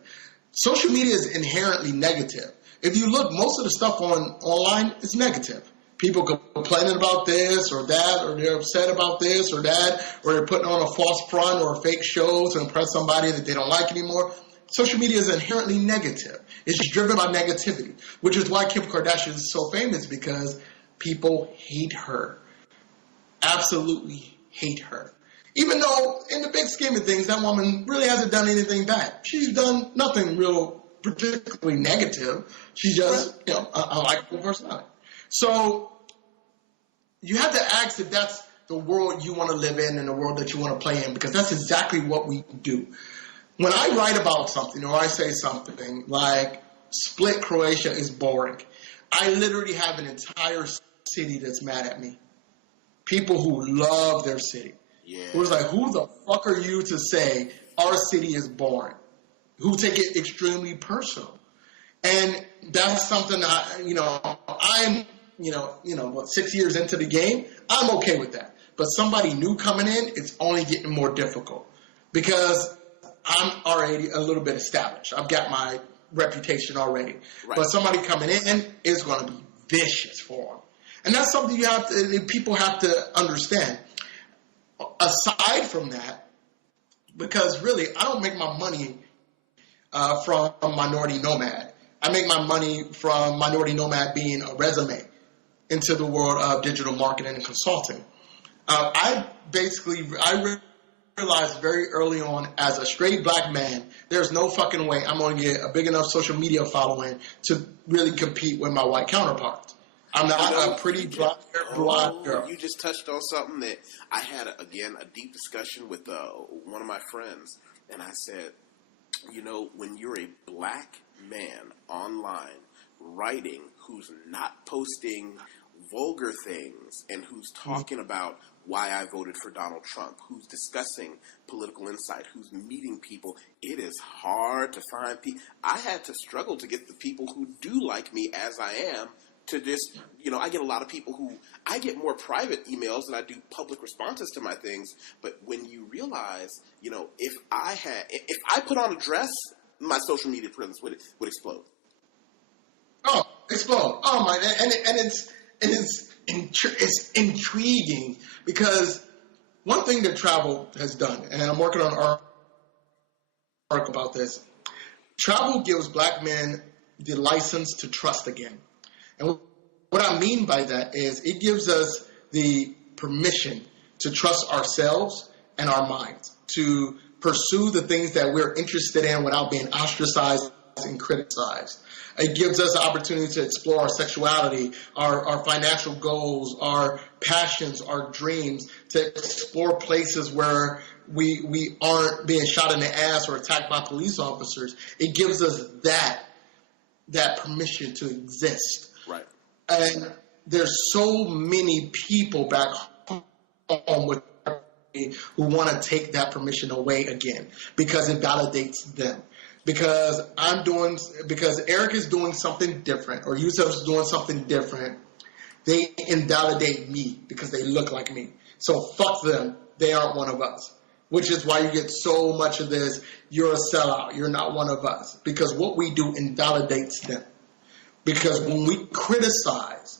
Social media is inherently negative. If you look, most of the stuff online is negative. People complaining about this or that, or they're upset about this or that, or they're putting on a false front or fake shows to impress somebody that they don't like anymore. Social media is inherently negative. It's driven by negativity, which is why Kim Kardashian is so famous, because people hate her. Absolutely hate her. Even though, in the big scheme of things, that woman really hasn't done anything bad. She's done nothing real particularly negative. She's just, a likable personality. So, you have to ask if that's the world you want to live in and the world that you want to play in, because that's exactly what we do. When I write about something or I say something like, Split Croatia is boring, I literally have an entire city that's mad at me. People who love their city. Yeah. It was like, who the fuck are you to say our city is boring? Who take it extremely personal. And that's something I'm 6 years into the game, I'm okay with that. But somebody new coming in, it's only getting more difficult. Because I'm already a little bit established. I've got my reputation already. Right. But somebody coming in is going to be vicious for them. And that's something people have to understand. Aside from that, because really, I don't make my money from Minority Nomad. I make my money from Minority Nomad being a resume into the world of digital marketing and consulting. I realized very early on, as a straight black man, there's no fucking way I'm going to get a big enough social media following to really compete with my white counterparts. I'm not a pretty blonde girl. You just touched on something that I had, a deep discussion with one of my friends. And I said, when you're a black man online writing who's not posting vulgar things and who's talking about why I voted for Donald Trump, who's discussing political insight, who's meeting people, it is hard to find people. I had to struggle to get the people who do like me as I am to just, I get a lot of people I get more private emails than I do public responses to my things. But when you realize, if I put on a dress, my social media presence would explode. Oh, explode! Oh my! And it's intriguing, because one thing that travel has done, and I'm working on an article about this. Travel gives black men the license to trust again. And what I mean by that is it gives us the permission to trust ourselves and our minds, to pursue the things that we're interested in without being ostracized and criticized. It gives us the opportunity to explore our sexuality, our financial goals, our passions, our dreams, to explore places where we aren't being shot in the ass or attacked by police officers. It gives us that permission to exist. Right. And there's so many people back home with who want to take that permission away again because it validates them. Because Eric is doing something different, or Yusef is doing something different, they invalidate me because they look like me. So fuck them. They aren't one of us. Which is why you get so much of this, you're a sellout, you're not one of us. Because what we do invalidates them. Because when we criticize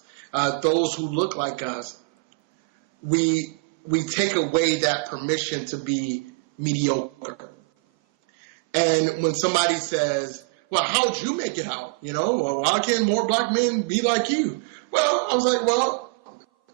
those who look like us, we take away that permission to be mediocre. And when somebody says, well, how'd you make it out? Well, why can't more black men be like you? Well, I was like, well,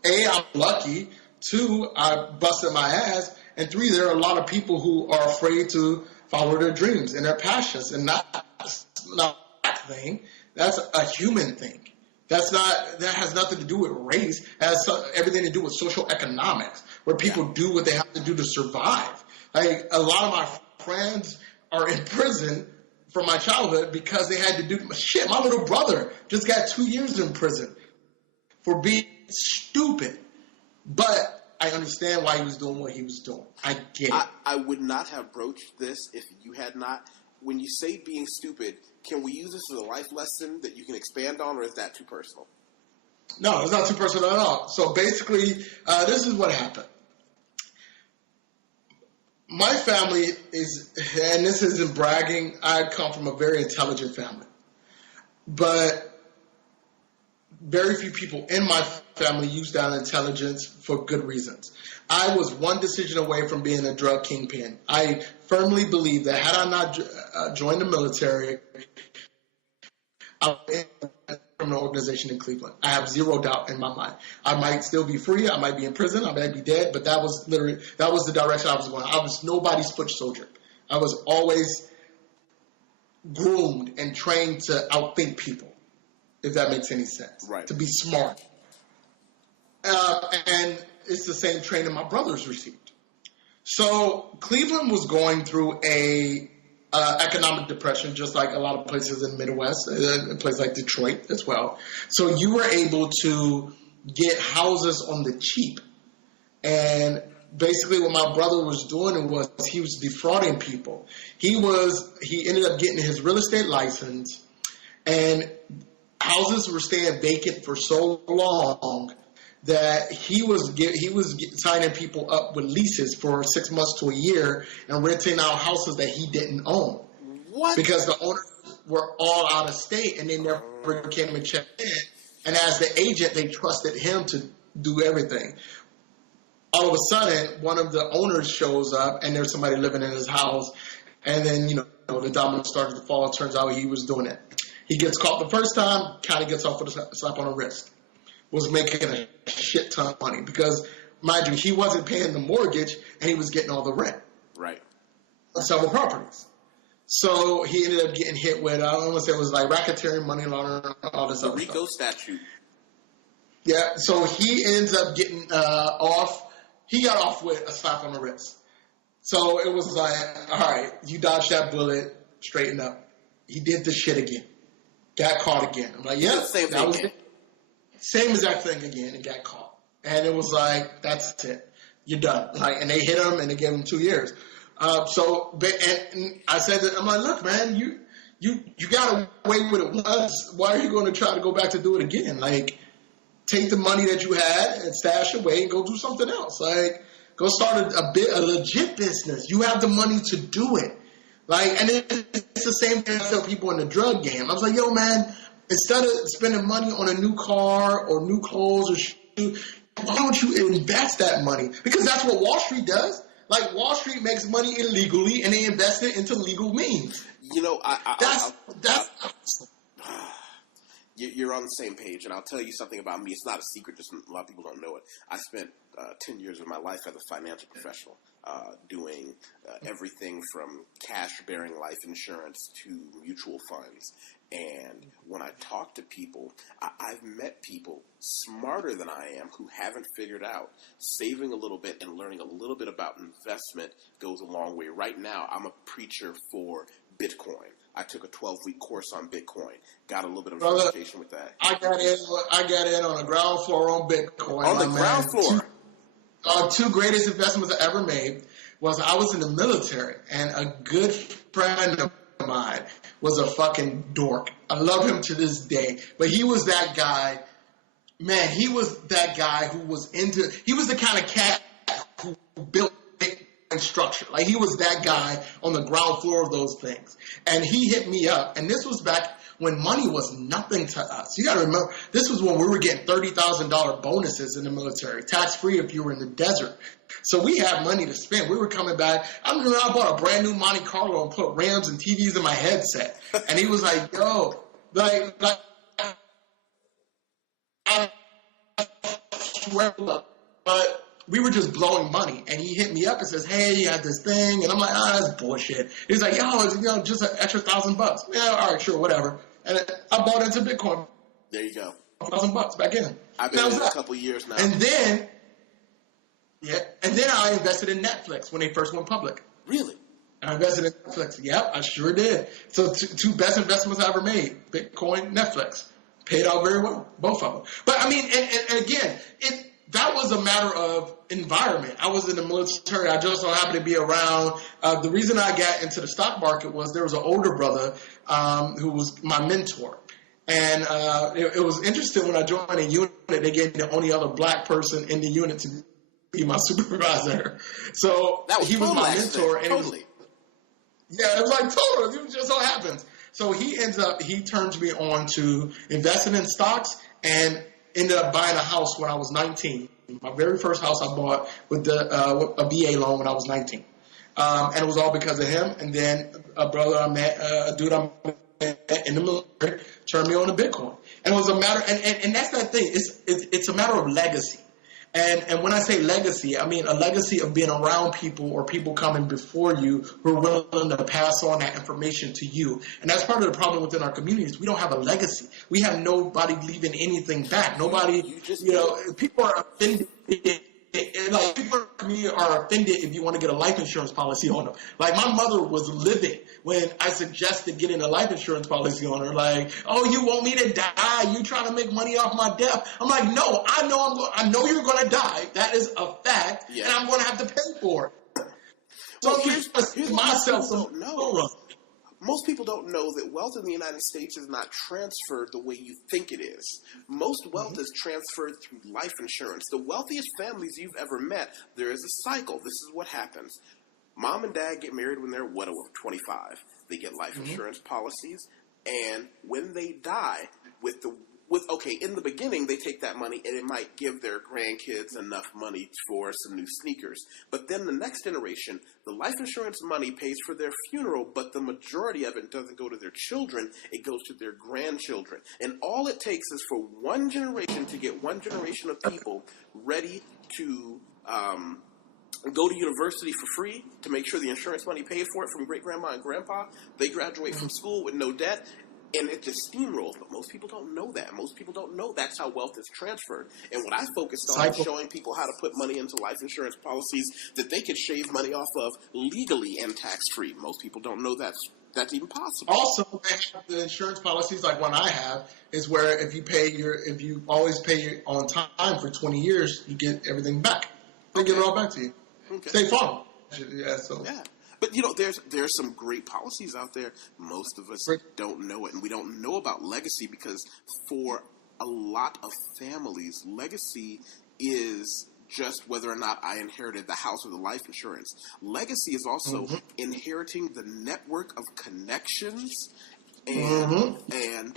A, I'm lucky. 2, I busted my ass. And 3, there are a lot of people who are afraid to follow their dreams and their passions. And not a thing. That's a human thing. That has nothing to do with race. It has everything to do with social economics, where people do what they have to do to survive. Like, a lot of my friends are in prison from my childhood because they had to do shit. My little brother just got 2 years in prison for being stupid. But I understand why he was doing what he was doing. I get it. I would not have broached this if you had not. When you say being stupid, can we use this as a life lesson that you can expand on, or is that too personal? No, it's not too personal at all. So basically, this is what happened. My family is, and this isn't bragging, I come from a very intelligent family. But very few people in my family use that intelligence for good reasons. I was one decision away from being a drug kingpin. I firmly believe that had I not joined the military, I would be in a criminal organization in Cleveland. I have zero doubt in my mind. I might still be free. I might be in prison. I might be dead. But that was the direction I was going. I was nobody's foot soldier. I was always groomed and trained to outthink people, if that makes any sense. Right. To be smart. And it's the same training my brothers received. So Cleveland was going through a economic depression, just like a lot of places in the Midwest, a place like Detroit as well. So you were able to get houses on the cheap. And basically what my brother was doing was he was defrauding people. He ended up getting his real estate license, and houses were staying vacant for so long that he was signing people up with leases for 6 months to a year and renting out houses that he didn't own. What? Because the owners were all out of state and they never came and checked in. And as the agent, they trusted him to do everything. All of a sudden, one of the owners shows up and there's somebody living in his house. And then, the domino started to fall. It turns out he was doing it. He gets caught the first time, kind of gets off with a slap on the wrist. Was making a shit ton of money because, mind you, he wasn't paying the mortgage and he was getting all the rent. Right. On several properties. So he ended up getting hit with, I don't want to say it was like racketeering, money laundering, all this other stuff. The RICO statute. Yeah, so he ends up getting off. He got off with a slap on the wrist. So it was like, all right, you dodged that bullet, straighten up. He did the shit again. Got caught again. I'm like, yeah, that was it. Same exact thing again, and got caught. And it was like, that's it. You're done. And they hit him, and they gave him 2 years. And I said that, I'm like, look, man, you got away with it once. Why are you going to try to go back to do it again? Take the money that you had and stash away and go do something else. Go start a legit business. You have the money to do it. And it's the same thing I tell people in the drug game. I was like, yo, man, instead of spending money on a new car or new clothes or shoes, why don't you invest that money? Because that's what Wall Street does. Wall Street makes money illegally and they invest it into legal means. you're on the same page, and I'll tell you something about me. It's not a secret, just a lot of people don't know it. I spent 10 years of my life as a financial professional, doing everything from cash-bearing life insurance to mutual funds. And when I talk to people, I've met people smarter than I am who haven't figured out saving a little bit and learning a little bit about investment goes a long way. Right now, I'm a preacher for Bitcoin. I took a 12-week course on Bitcoin. Got a little bit of education with that. I got in on the ground floor on Bitcoin. On the ground floor. Two greatest investments I ever made was I was in the military, and a good friend of mine was a fucking dork. I love him to this day. But he was that guy. Man, he was that guy who was he was the kind of cat who built Bitcoin structure. Like, he was that guy on the ground floor of those things. And he hit me up. And this was back when money was nothing to us. You got to remember, this was when we were getting $30,000 bonuses in the military, tax-free if you were in the desert. So we had money to spend. We were coming back. I remember I bought a brand new Monte Carlo and put Rams and TVs in my headset. And he was like, yo, like I swear, but we were just blowing money. And he hit me up and says, hey, you had this thing. And I'm like, that's bullshit. He's like, yo, just an extra $1,000. Yeah, all right, sure, whatever. And I bought into Bitcoin. There you go. $1,000 back in. I've been in a couple years now. And then I invested in Netflix when they first went public. Really? I invested in Netflix. Yep, I sure did. So two best investments I ever made: Bitcoin, Netflix. Paid out very well, both of them. But I mean, and again, that was a matter of environment. I was in the military. I just so happened to be around. The reason I got into the stock market was there was an older brother who was my mentor. And it was interesting when I joined a unit, they gave me the only other black person in the unit to be my supervisor. So he was my mentor. And totally. It was like total. It just so happens. So he turns me on to investing in stocks and ended up buying a house when I was 19. My very first house I bought with a VA loan when I was 19. And it was all because of him. And then a brother I met, a dude I met in the military, turned me on to Bitcoin. And it was a matter, and that's that thing. It's a matter of legacy. And when I say legacy, I mean a legacy of being around people or people coming before you who are willing to pass on that information to you. And that's part of the problem within our communities. We don't have a legacy. We have nobody leaving anything back. Nobody, people are offended. Like, people in the community are offended if you want to get a life insurance policy on them. Like, my mother was livid when I suggested getting a life insurance policy on her. Like, oh, you want me to die? You trying to make money off my death? I'm like, no, I know you're going to die. That is a fact, and I'm going to have to pay for it. So here's myself some Most people don't know that wealth in the United States is not transferred the way you think it is. Most wealth is transferred through life insurance. The wealthiest families you've ever met, there is a cycle. This is what happens. Mom and dad get married when they're 25. They get life insurance policies, and when they die, in the beginning, they take that money and it might give their grandkids enough money for some new sneakers. But then the next generation, the life insurance money pays for their funeral, but the majority of it doesn't go to their children. It goes to their grandchildren. And all it takes is for one generation to get one generation of people ready to go to university for free to make sure the insurance money paid for it from great-grandma and grandpa. They graduate from school with no debt. And it just steamrolls, but most people don't know that. Most people don't know that's how wealth is transferred. And what I focused on is showing people how to put money into life insurance policies that they could shave money off of legally and tax-free. Most people don't know that's even possible. Also, the insurance policies like one I have is where if you always pay on time for 20 years, you get everything back. They give it all back to you. Okay. State Farm. Yeah. But, there's some great policies out there. Most of us don't know it. And we don't know about legacy because for a lot of families, legacy is just whether or not I inherited the house or the life insurance. Legacy is also inheriting the network of connections and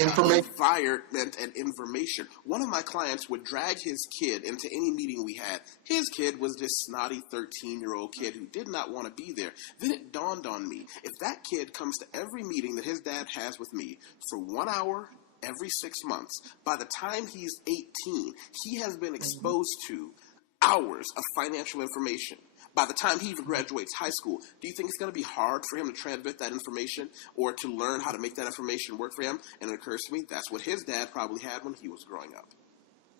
environment and information. One of my clients would drag his kid into any meeting we had. His kid was this snotty 13-year-old kid who did not want to be there. Then it dawned on me, if that kid comes to every meeting that his dad has with me for 1 hour every 6 months. By the time he's 18, he has been exposed to hours of financial information. By the time he even graduates high school, do you think it's going to be hard for him to transmit that information or to learn how to make that information work for him? And it occurs to me that's what his dad probably had when he was growing up.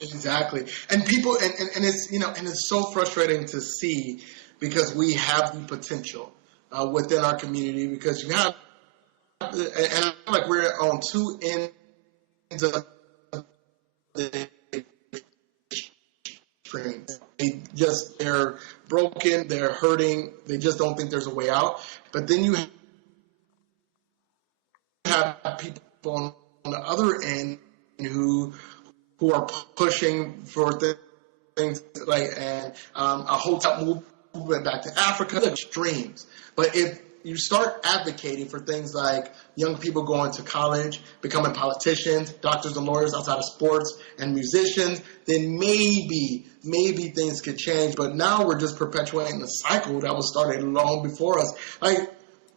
Exactly. And people, and it's, and it's so frustrating to see because we have the potential within our community because you have, and I feel like we're on two ends of the extreme. They're broken, they're hurting, they just don't think there's a way out. But then you have people on the other end who are pushing for things like a hotel movement back to Africa, extremes. But if you start advocating for things like young people going to college, becoming politicians, doctors and lawyers outside of sports, and musicians, then maybe things could change. But now we're just perpetuating the cycle that was started long before us. Like,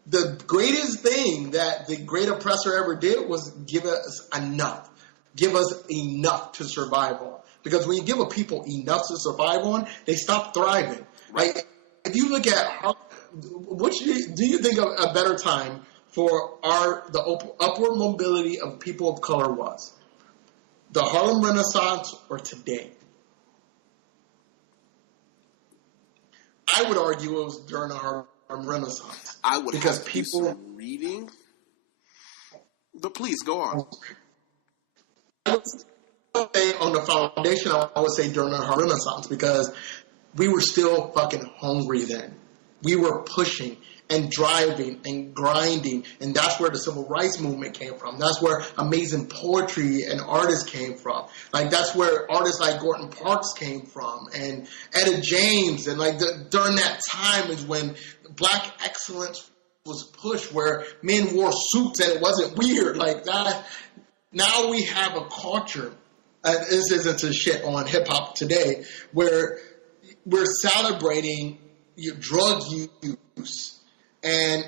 the greatest thing that the great oppressor ever did was give us enough. Give us enough to survive on. Because when you give a people enough to survive on, they stop thriving. Right? If you look at do you think a better time for the upward mobility of people of color was? The Harlem Renaissance or today? I would argue it was during the Harlem Renaissance. I would because have people reading. But please go on. I would say on the foundation, I would say during the Harlem Renaissance because we were still fucking hungry then. We were pushing and driving and grinding, and that's where the civil rights movement came from. That's where amazing poetry and artists came from. Like, that's where artists like Gordon Parks came from, and Etta James, and during that time is when black excellence was pushed, where men wore suits and it wasn't weird like that. Now we have a culture, and this isn't to shit on hip hop today, where we're celebrating drug use and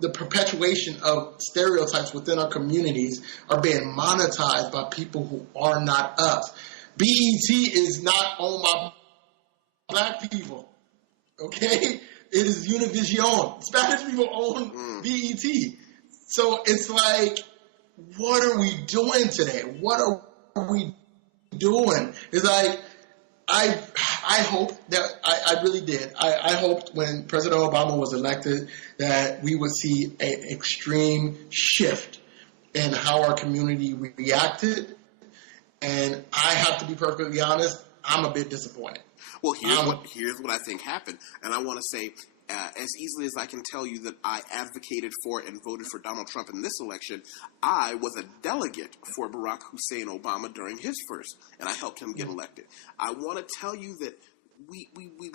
the perpetuation of stereotypes within our communities are being monetized by people who are not us. BET is not owned by black people, okay? It is Univision. Spanish people own BET. So it's like, what are we doing today? What are we doing? It's like, I hope that I really did. I hoped when President Obama was elected that we would see an extreme shift in how our community reacted. And I have to be perfectly honest, I'm a bit disappointed. Well, here's what I think happened. And I want to say, as easily as I can tell you that I advocated for and voted for Donald Trump in this election, I was a delegate for Barack Hussein Obama during his first, and I helped him get elected. I want to tell you that we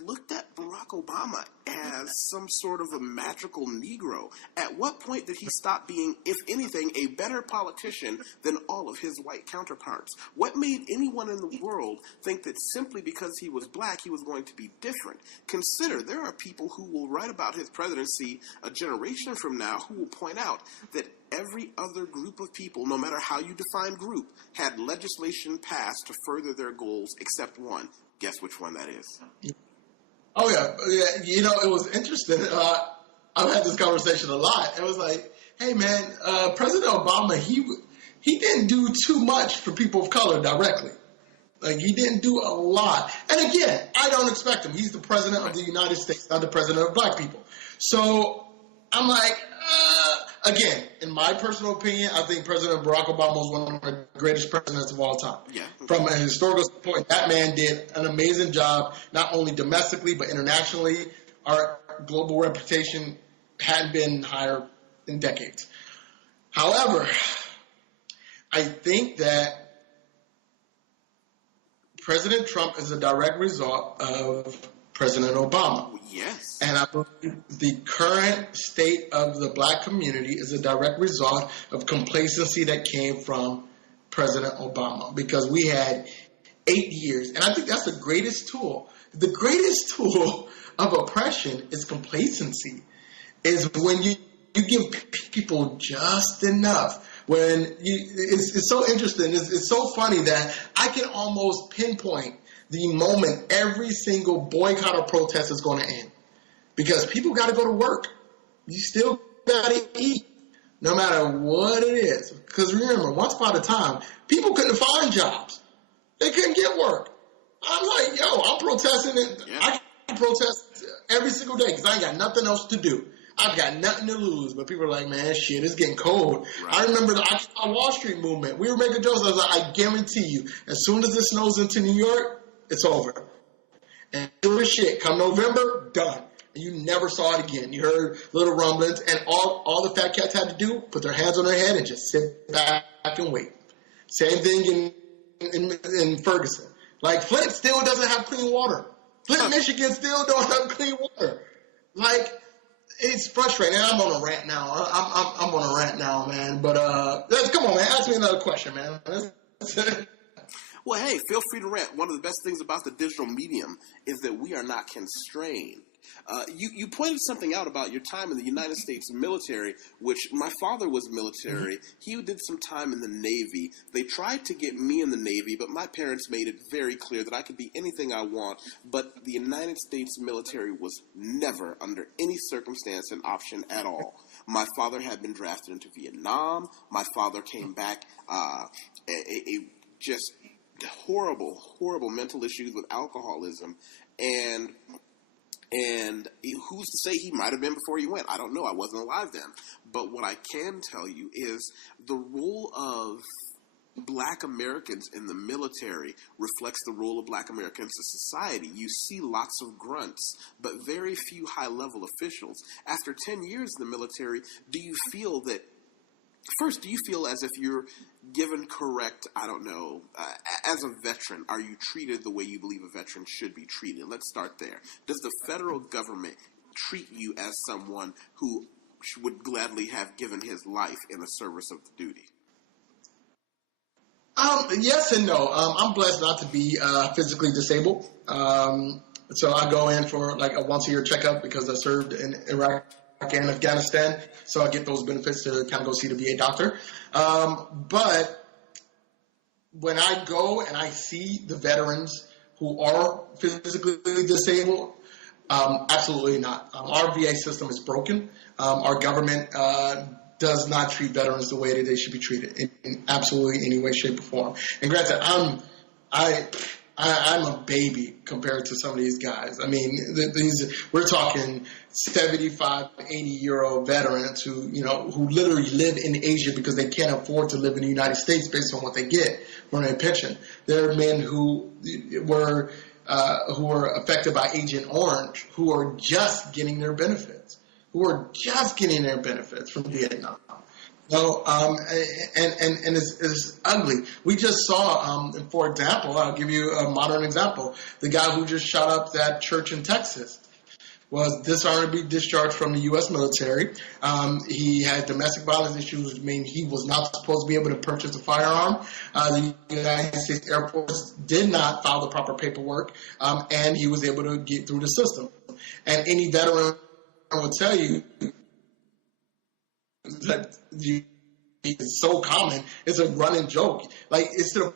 looked at Barack Obama as some sort of a magical Negro. At what point did he stop being, if anything, a better politician than all of his white counterparts? What made anyone in the world think that simply because he was black, he was going to be different? Consider, there are people who will write about his presidency a generation from now who will point out that every other group of people, no matter how you define group, had legislation passed to further their goals except one. Guess which one that is? Oh, yeah. It was interesting. I've had this conversation a lot. It was like, hey, man, President Obama, he didn't do too much for people of color directly. Like, he didn't do a lot. And again, I don't expect him. He's the president of the United States, not the president of black people. So I'm like, again, in my personal opinion, I think President Barack Obama was one of the greatest presidents of all time. Yeah. From a historical standpoint, that man did an amazing job, not only domestically, but internationally. Our global reputation hadn't been higher in decades. However, I think that President Trump is a direct result of President Obama. Yes. And I believe the current state of the black community is a direct result of complacency that came from President Obama, because we had 8 years. And I think that's the greatest tool. The greatest tool of oppression is complacency, is when you give people just enough It's so interesting. It's so funny that I can almost pinpoint the moment every single boycott or protest is going to end. Because people got to go to work. You still got to eat, no matter what it is. Because remember, once upon a time, people couldn't find jobs. They couldn't get work. I'm like, yo, I'm protesting it. Yeah. I can protest every single day because I ain't got nothing else to do. I've got nothing to lose. But people are like, man, shit, it's getting cold. Right. I remember the Occupy Wall Street movement. We were making jokes. I was like, I guarantee you, as soon as it snows into New York, it's over. And sure as shit, come November, done. And you never saw it again. You heard little rumblings, and all the fat cats had to do, put their hands on their head and just sit back and wait. Same thing in Ferguson. Like, Flint still doesn't have clean water. Flint, Michigan still don't have clean water. Like, it's frustrating. I'm on a rant now. I'm on a rant now, man. But come on, man. Ask me another question, man. Well, hey, feel free to rant. One of the best things about the digital medium is that we are not constrained. You pointed something out about your time in the United States military, which my father was military. Mm-hmm. He did some time in the Navy. They tried to get me in the Navy, but my parents made it very clear that I could be anything I want. But the United States military was never, under any circumstance, an option at all. My father had been drafted into Vietnam. My father came back just horrible mental issues with alcoholism. And who's to say he might have been before he went? I don't know. I wasn't alive then. But what I can tell you is the role of Black Americans in the military reflects the role of Black Americans in society. You see lots of grunts, but very few high-level officials. After 10 years in the military, do you feel as if you're given correct, as a veteran, are you treated the way you believe a veteran should be treated? Let's start there. Does the federal government treat you as someone who would gladly have given his life in the service of the duty? Yes and no. I'm blessed not to be physically disabled. So I go in for like a once-a-year checkup because I served in Iraq and Afghanistan, so I get those benefits to kind of go see the VA doctor. But when I go and I see the veterans who are physically disabled, absolutely not. Our VA system is broken. Our government does not treat veterans the way that they should be treated in absolutely any way, shape, or form. And granted, I'm a baby compared to some of these guys. I mean, we're talking 75, 80-year-old veterans who literally live in Asia because they can't afford to live in the United States based on what they get from their pension. There are men who were affected by Agent Orange who are just getting their benefits, from Vietnam. No, and it's ugly. We just saw, for example, I'll give you a modern example. The guy who just shot up that church in Texas was dishonorably discharged from the U.S. military. He had domestic violence issues, which mean he was not supposed to be able to purchase a firearm. The United States Air Force did not file the proper paperwork, and he was able to get through the system. And any veteran will tell you that it's so common. It's a running joke. Like, it's to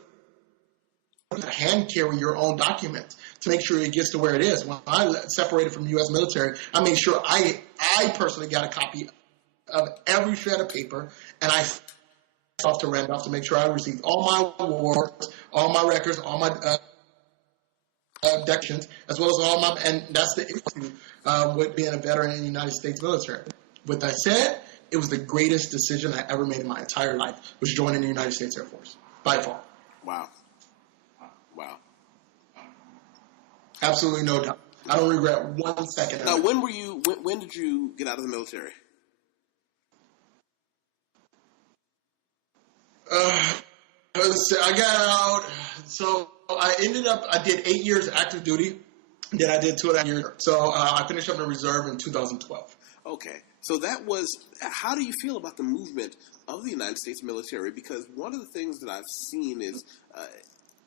hand carry your own documents to make sure it gets to where it is. When I separated from the U.S. military, I made sure I personally got a copy of every shred of paper, and I off to Randolph to make sure I received all my awards, all my records, all my deductions, as well as all my. And that's the issue with being a veteran in the United States military. With that said, it was the greatest decision I ever made in my entire life, was joining the United States Air Force, by far. Wow. Absolutely no doubt. I don't regret 1 second. Now, when did you get out of the military? I got out, so I did 8 years active duty, then I did 2.5 years. So I finished up in the reserve in 2012. Okay. So how do you feel about the movement of the United States military? Because one of the things that I've seen is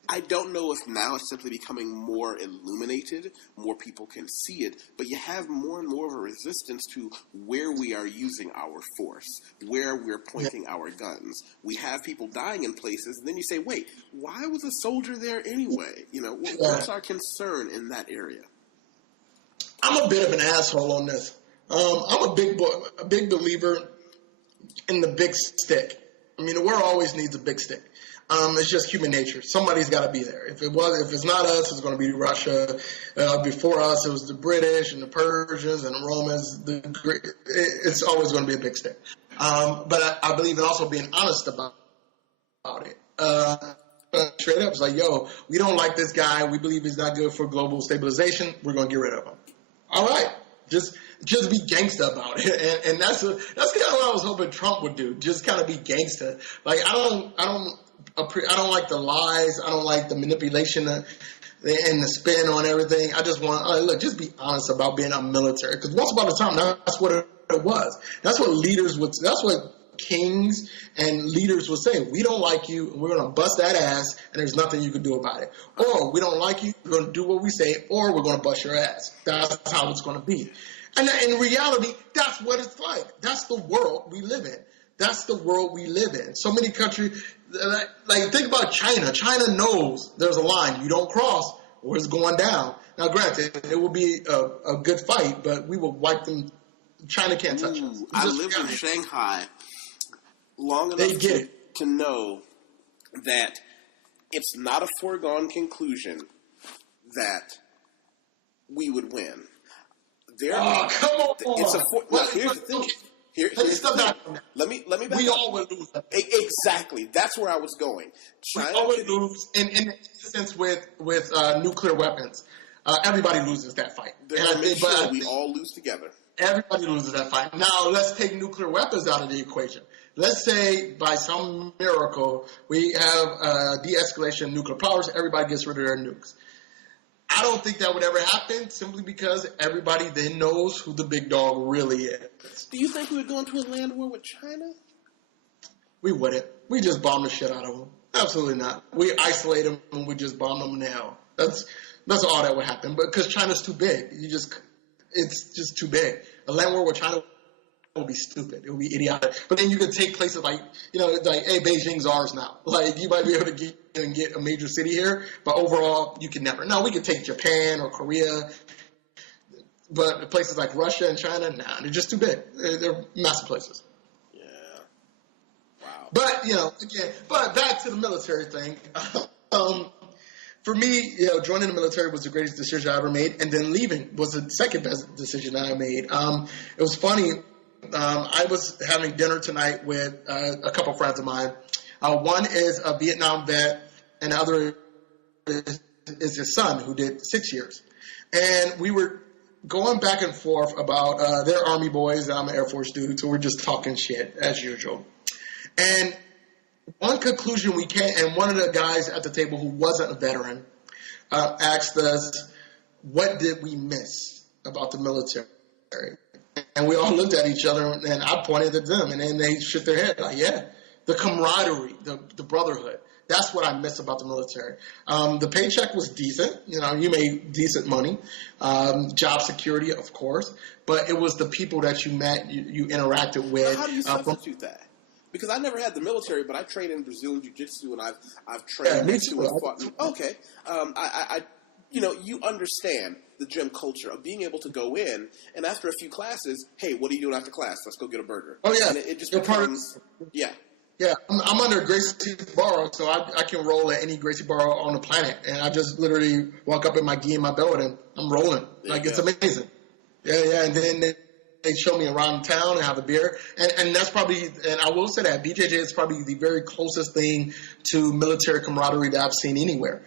I don't know if now it's simply becoming more illuminated, more people can see it, but you have more and more of a resistance to where we are using our force, where we're pointing our guns. We have people dying in places, and then you say, wait, why was a soldier there anyway? What's our concern in that area? I'm a bit of an asshole on this. I'm a big believer in the big stick. I mean, the world always needs a big stick. It's just human nature. Somebody's got to be there. If it's not us, it's going to be Russia. Before us, it was the British and the Persians and the Romans. It's always going to be a big stick. But I believe in also being honest about it. Straight up, it's like, yo, we don't like this guy. We believe he's not good for global stabilization. We're going to get rid of him. All right, just be gangsta about it, and that's kind of what I was hoping Trump would do. Just kind of be gangsta. Like I don't like the lies. I don't like the manipulation and the spin on everything. I just want just be honest about being a military. Because once upon a time, that's what it was. That's what leaders would. That's what kings and leaders would say. We don't like you, and we're going to bust that ass, and there's nothing you can do about it. Or we don't like you, we're going to do what we say, or we're going to bust your ass. That's how it's going to be. And in reality, that's what it's like. That's the world we live in. That's the world we live in. So many countries, like think about China. China knows there's a line you don't cross or it's going down. Now, granted, it will be a good fight, but we will wipe them. China can't touch us. I lived in Shanghai long enough to know that it's not a foregone conclusion that we would win. Come on! It's here's the thing. Here's the thing. Let me back we up. all would lose. Exactly. That's where I was going. We all would lose in instance with nuclear weapons. Everybody loses that fight. But we all lose together. Everybody loses that fight. Now, let's take nuclear weapons out of the equation. Let's say, by some miracle, we have de-escalation of nuclear powers. Everybody gets rid of their nukes. I don't think that would ever happen simply because everybody then knows who the big dog really is. Do you think we would go into a land war with China? We wouldn't. We just bomb the shit out of them. Absolutely not. We isolate them and we just bomb them now. That's all that would happen. But because China's too big, it's just too big. A land war with China would be stupid. It would be idiotic. But then you could take places like, hey, Beijing's ours now. Like, you might be able to get a major city here, but overall, you can never. No, we could take Japan or Korea, but places like Russia and China, nah, they're just too big. They're massive places. Yeah. Wow. But, but back to the military thing. For me, joining the military was the greatest decision I ever made, and then leaving was the second best decision I made. It was funny. I was having dinner tonight with a couple friends of mine. One is a Vietnam vet, and the other is his son, who did 6 years. And we were going back and forth about they're Army boys, and I'm an Air Force dude, so we're just talking shit, as usual. And one conclusion we came, and one of the guys at the table who wasn't a veteran asked us, what did we miss about the military? And we all looked at each other, and I pointed at them, and then they shook their head like, yeah, the camaraderie, the brotherhood. That's what I miss about the military. The paycheck was decent. You made decent money. Job security, of course. But it was the people that you met, you interacted with. Now, how do you substitute that? Because I never had the military, but I trained in Brazilian Jiu-Jitsu, and I've trained and fought. Okay. You understand the gym culture of being able to go in, and after a few classes, hey, what are you doing after class? Let's go get a burger. Oh, yeah. And it just becomes, yeah. Yeah, I'm under Gracie Barra, so I can roll at any Gracie Barra on the planet, and I just literally walk up in my gi and my belt, and I'm rolling. It's amazing. Yeah, and then they show me around town and have a beer, and that's probably, and I will say that BJJ is probably the very closest thing to military camaraderie that I've seen anywhere,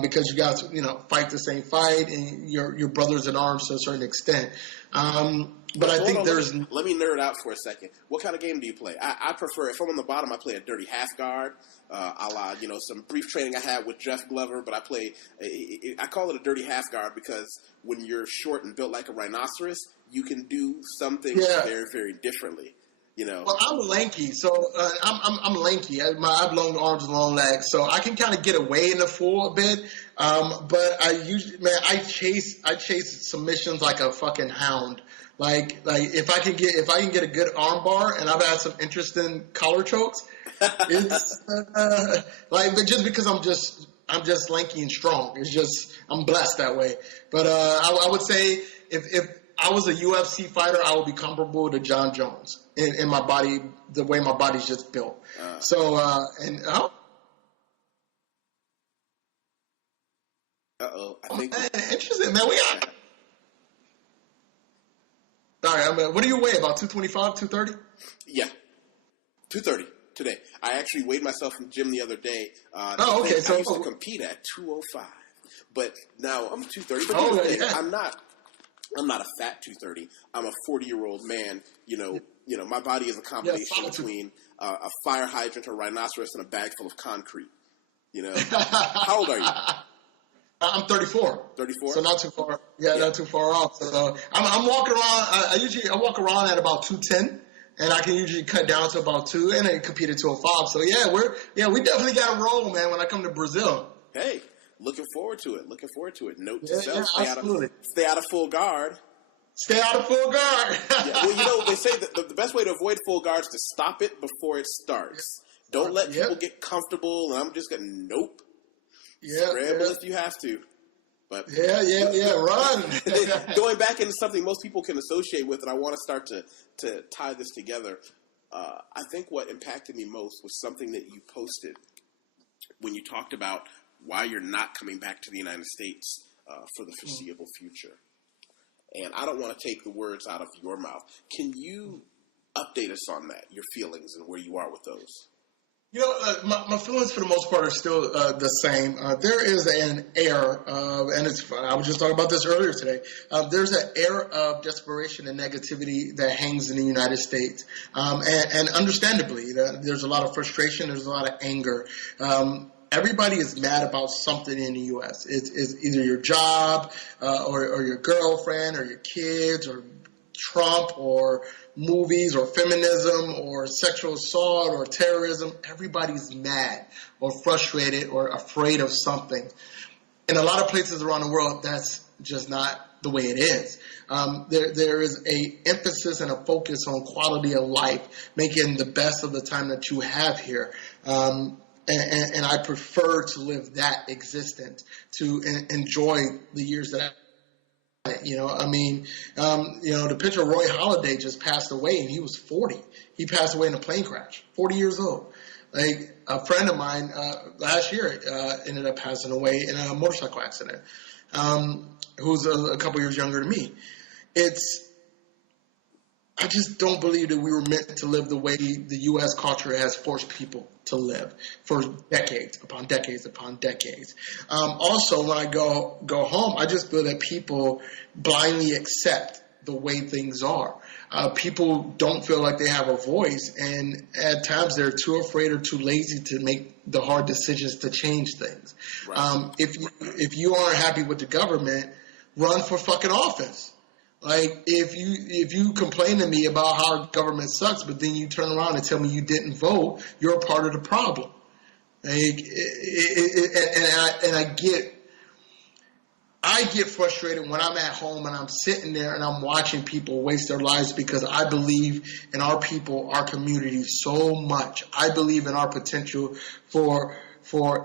because you guys, fight the same fight, and you're brothers in arms to a certain extent. But I think let me nerd out for a second. What kind of game do you play? I prefer, if I'm on the bottom, I play a dirty half guard, a la, some brief training I had with Jeff Glover, but I call it a dirty half guard because when you're short and built like a rhinoceros, you can do some things very, very differently. You know. Well, I'm lanky, so I'm lanky. I have long arms and long legs, so I can kind of get away in the full a bit. But I usually, man, I chase submissions like a fucking hound. Like if I can get a good arm bar, and I've had some interesting collar chokes. It's but just because I'm just lanky and strong. It's just I'm blessed that way. But I would say if I was a UFC fighter, I would be comparable to John Jones in my body, the way my body's just built. I think interesting, man. We got. All right, what do you weigh? About 225, 230? Yeah, 230 today. I actually weighed myself in the gym the other day. Okay. So I used to compete at 205, but now I'm 230. But yeah. I'm not a fat 230. I'm a 40-year-old man. You know, my body is a combination between a fire hydrant, a rhinoceros, and a bag full of concrete. You know, how old are you? I'm 34. 34? So not too far. Yeah, not too far off. So I'm walking around. I walk around at about 210, and I can usually cut down to about 2, and then compete at 205. So we definitely got to roll, man. When I come to Brazil. Hey, looking forward to it. Note to self: absolutely. Stay out of full guard. Stay out of full guard. Yeah, well, they say that the best way to avoid full guard is to stop it before it starts. Don't let people get comfortable. And I'm just going, nope. Scramble if you have to. But run. Going back into something most people can associate with, and I want to start to tie this together. I think what impacted me most was something that you posted when you talked about why you're not coming back to the United States for the foreseeable future. And I don't want to take the words out of your mouth. Can you update us on that, your feelings and where you are with those? You know, my feelings for the most part are still the same. There is an air, and I was just talking about this earlier today. There's an air of desperation and negativity that hangs in the United States, and understandably, there's a lot of frustration. There's a lot of anger. Everybody is mad about something in the U.S. It's either your job, or your girlfriend, or your kids, or Trump, or movies, or feminism, or sexual assault, or terrorism. Everybody's mad or frustrated or afraid of something. In a lot of places around the world, that's just not the way it is. There is a emphasis and a focus on quality of life, making the best of the time that you have here. And I prefer to live that existence, to enjoy the years that the pitcher Roy Halladay just passed away, and he was 40. He passed away in a plane crash, 40 years old. Like a friend of mine last year ended up passing away in a motorcycle accident. Who's a couple years younger than me. I just don't believe that we were meant to live the way the U.S. culture has forced people to live for decades upon decades upon decades. Also, when I go home, I just feel that people blindly accept the way things are. People don't feel like they have a voice, and at times they're too afraid or too lazy to make the hard decisions to change things. Right. If you aren't happy with the government, run for fucking office. Like, if you complain to me about how our government sucks, but then you turn around and tell me you didn't vote, you're a part of the problem. Like, I get frustrated when I'm at home and I'm sitting there and I'm watching people waste their lives, because I believe in our people, our community so much. I believe in our potential for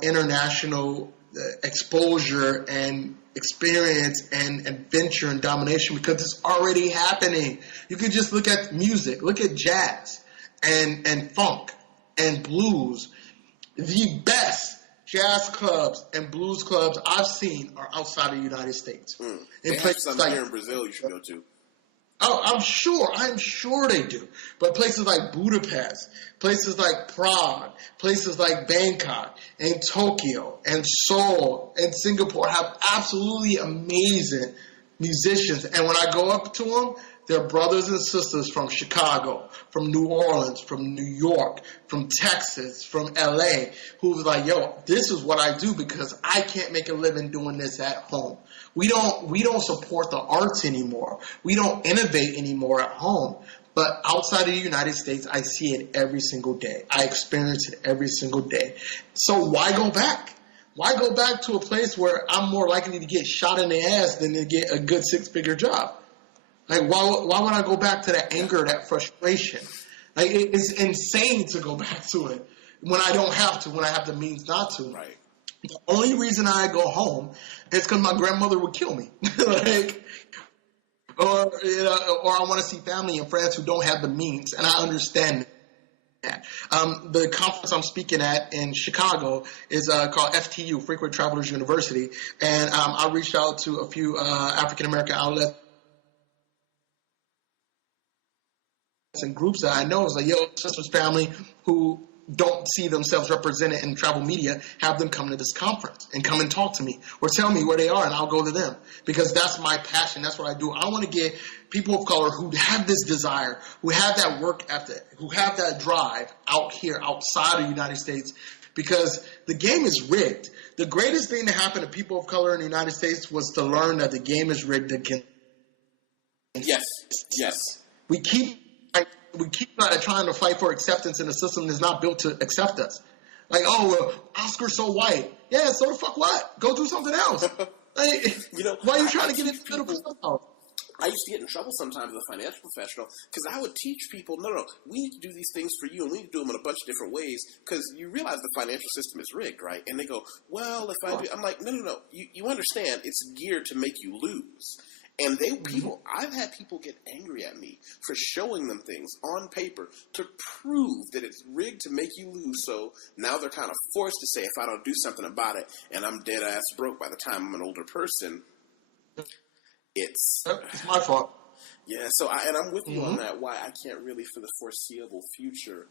international exposure and experience and adventure and domination, because it's already happening. You can just look at music, look at jazz and funk and blues. The best jazz clubs and blues clubs I've seen are outside of the United States. They have some here in Brazil you should go to. Oh, I'm sure they do. But places like Budapest, places like Prague, places like Bangkok and Tokyo and Seoul and Singapore have absolutely amazing musicians. And when I go up to them, they're brothers and sisters from Chicago, from New Orleans, from New York, from Texas, from LA, who's like, yo, this is what I do because I can't make a living doing this at home. We don't support the arts anymore. We don't innovate anymore at home. But outside of the United States, I see it every single day. I experience it every single day. So why go back? Why go back to a place where I'm more likely to get shot in the ass than to get a good six-figure job? Like, why would I go back to that anger, that frustration? Like, it's insane to go back to it when I don't have to, when I have the means not to. Right. The only reason I go home is because my grandmother would kill me. Like, or I want to see family and friends who don't have the means, and I understand that. The conference I'm speaking at in Chicago is called FTU, Frequent Travelers University, and I reached out to a few African American outlets and groups that I know. It's like, yo, sisters, family who don't see themselves represented in travel media, have them come to this conference and come and talk to me or tell me where they are, and I'll go to them, because that's my passion. That's what I do. I want to get people of color who have this desire, who have that work ethic, who have that drive out here outside of the United States, because the game is rigged. The greatest thing that happened to people of color in the United States was to learn that the game is rigged against. Yes. We keep trying to fight for acceptance in a system that's not built to accept us. Like, Oscar's so white. Yeah, so the fuck what? Go do something else. Like, why are you trying to get into the middle? I used to get in trouble sometimes as a financial professional because I would teach people, no, we need to do these things for you, and we need to do them in a bunch of different ways, because you realize the financial system is rigged, right? And they go, well, if I do, I'm like, no, you understand, it's geared to make you lose. And I've had people get angry at me for showing them things on paper to prove that it's rigged to make you lose. So now they're kind of forced to say, if I don't do something about it and I'm dead ass broke by the time I'm an older person, it's my fault. Yeah. So I'm with you on that. Why I can't really, for the foreseeable future,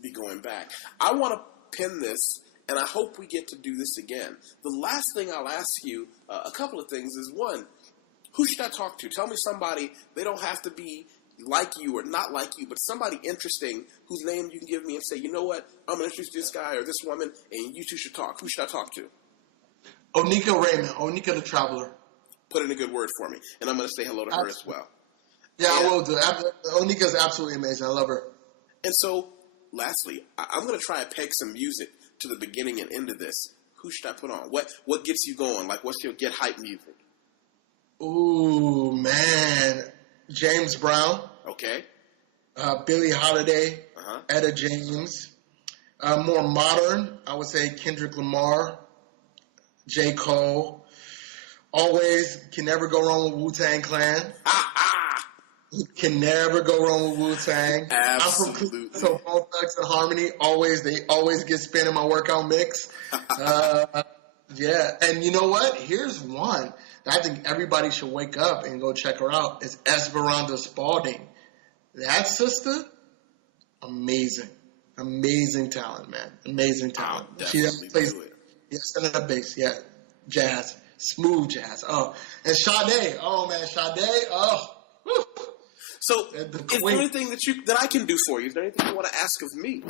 be going back. I want to pin this. And I hope we get to do this again. The last thing I'll ask you, a couple of things, is one, who should I talk to? Tell me somebody. They don't have to be like you or not like you, but somebody interesting whose name you can give me and say, you know what, I'm going to introduce this guy or this woman, and you two should talk. Who should I talk to? Onika Raymond, Onika the Traveler. Put in a good word for me. And I'm going to say hello to her as well. Yeah, I will do. Onika's absolutely amazing. I love her. And so, lastly, I'm going to try and peg some music to the beginning and end of this. Who should I put on? What gets you going? Like, what's your get hype music? Ooh, man. James Brown. Okay. Billie Holiday. Etta James. More modern, I would say Kendrick Lamar. J. Cole. Always can never go wrong with Wu-Tang Clan. Can never go wrong with Wu-Tang. Absolutely. I'm from Cleveland, so Bone Thugs and Harmony, they always get spin in my workout mix. Yeah, and you know what? Here's one that I think everybody should wake up and go check her out. It's Esperanza Spalding. That sister, amazing. Amazing talent, man. Amazing talent. She plays center of bass, jazz. Smooth jazz. Oh, and Sade. Oh, man, Sade. Oh, whew. So, is there anything that I can do for you? Is there anything you want to ask of me?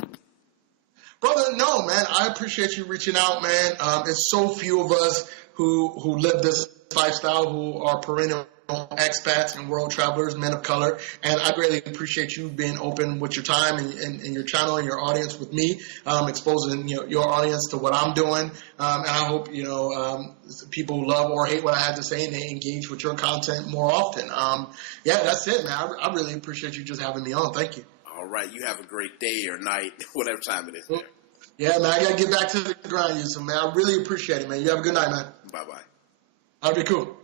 Brother, no, man. I appreciate you reaching out, man. It's so few of us who live this lifestyle, who are perennial expats and world travelers, men of color. And I greatly appreciate you being open with your time and your channel and your audience with me, exposing your audience to what I'm doing. And I hope people love or hate what I have to say and they engage with your content more often. That's it, man. I really appreciate you just having me on. Thank you. All right. You have a great day or night, whatever time it is there. Yeah, man. I got to get back to the grind, Yusef, man. I really appreciate it, man. You have a good night, man. Bye-bye. That'll be cool.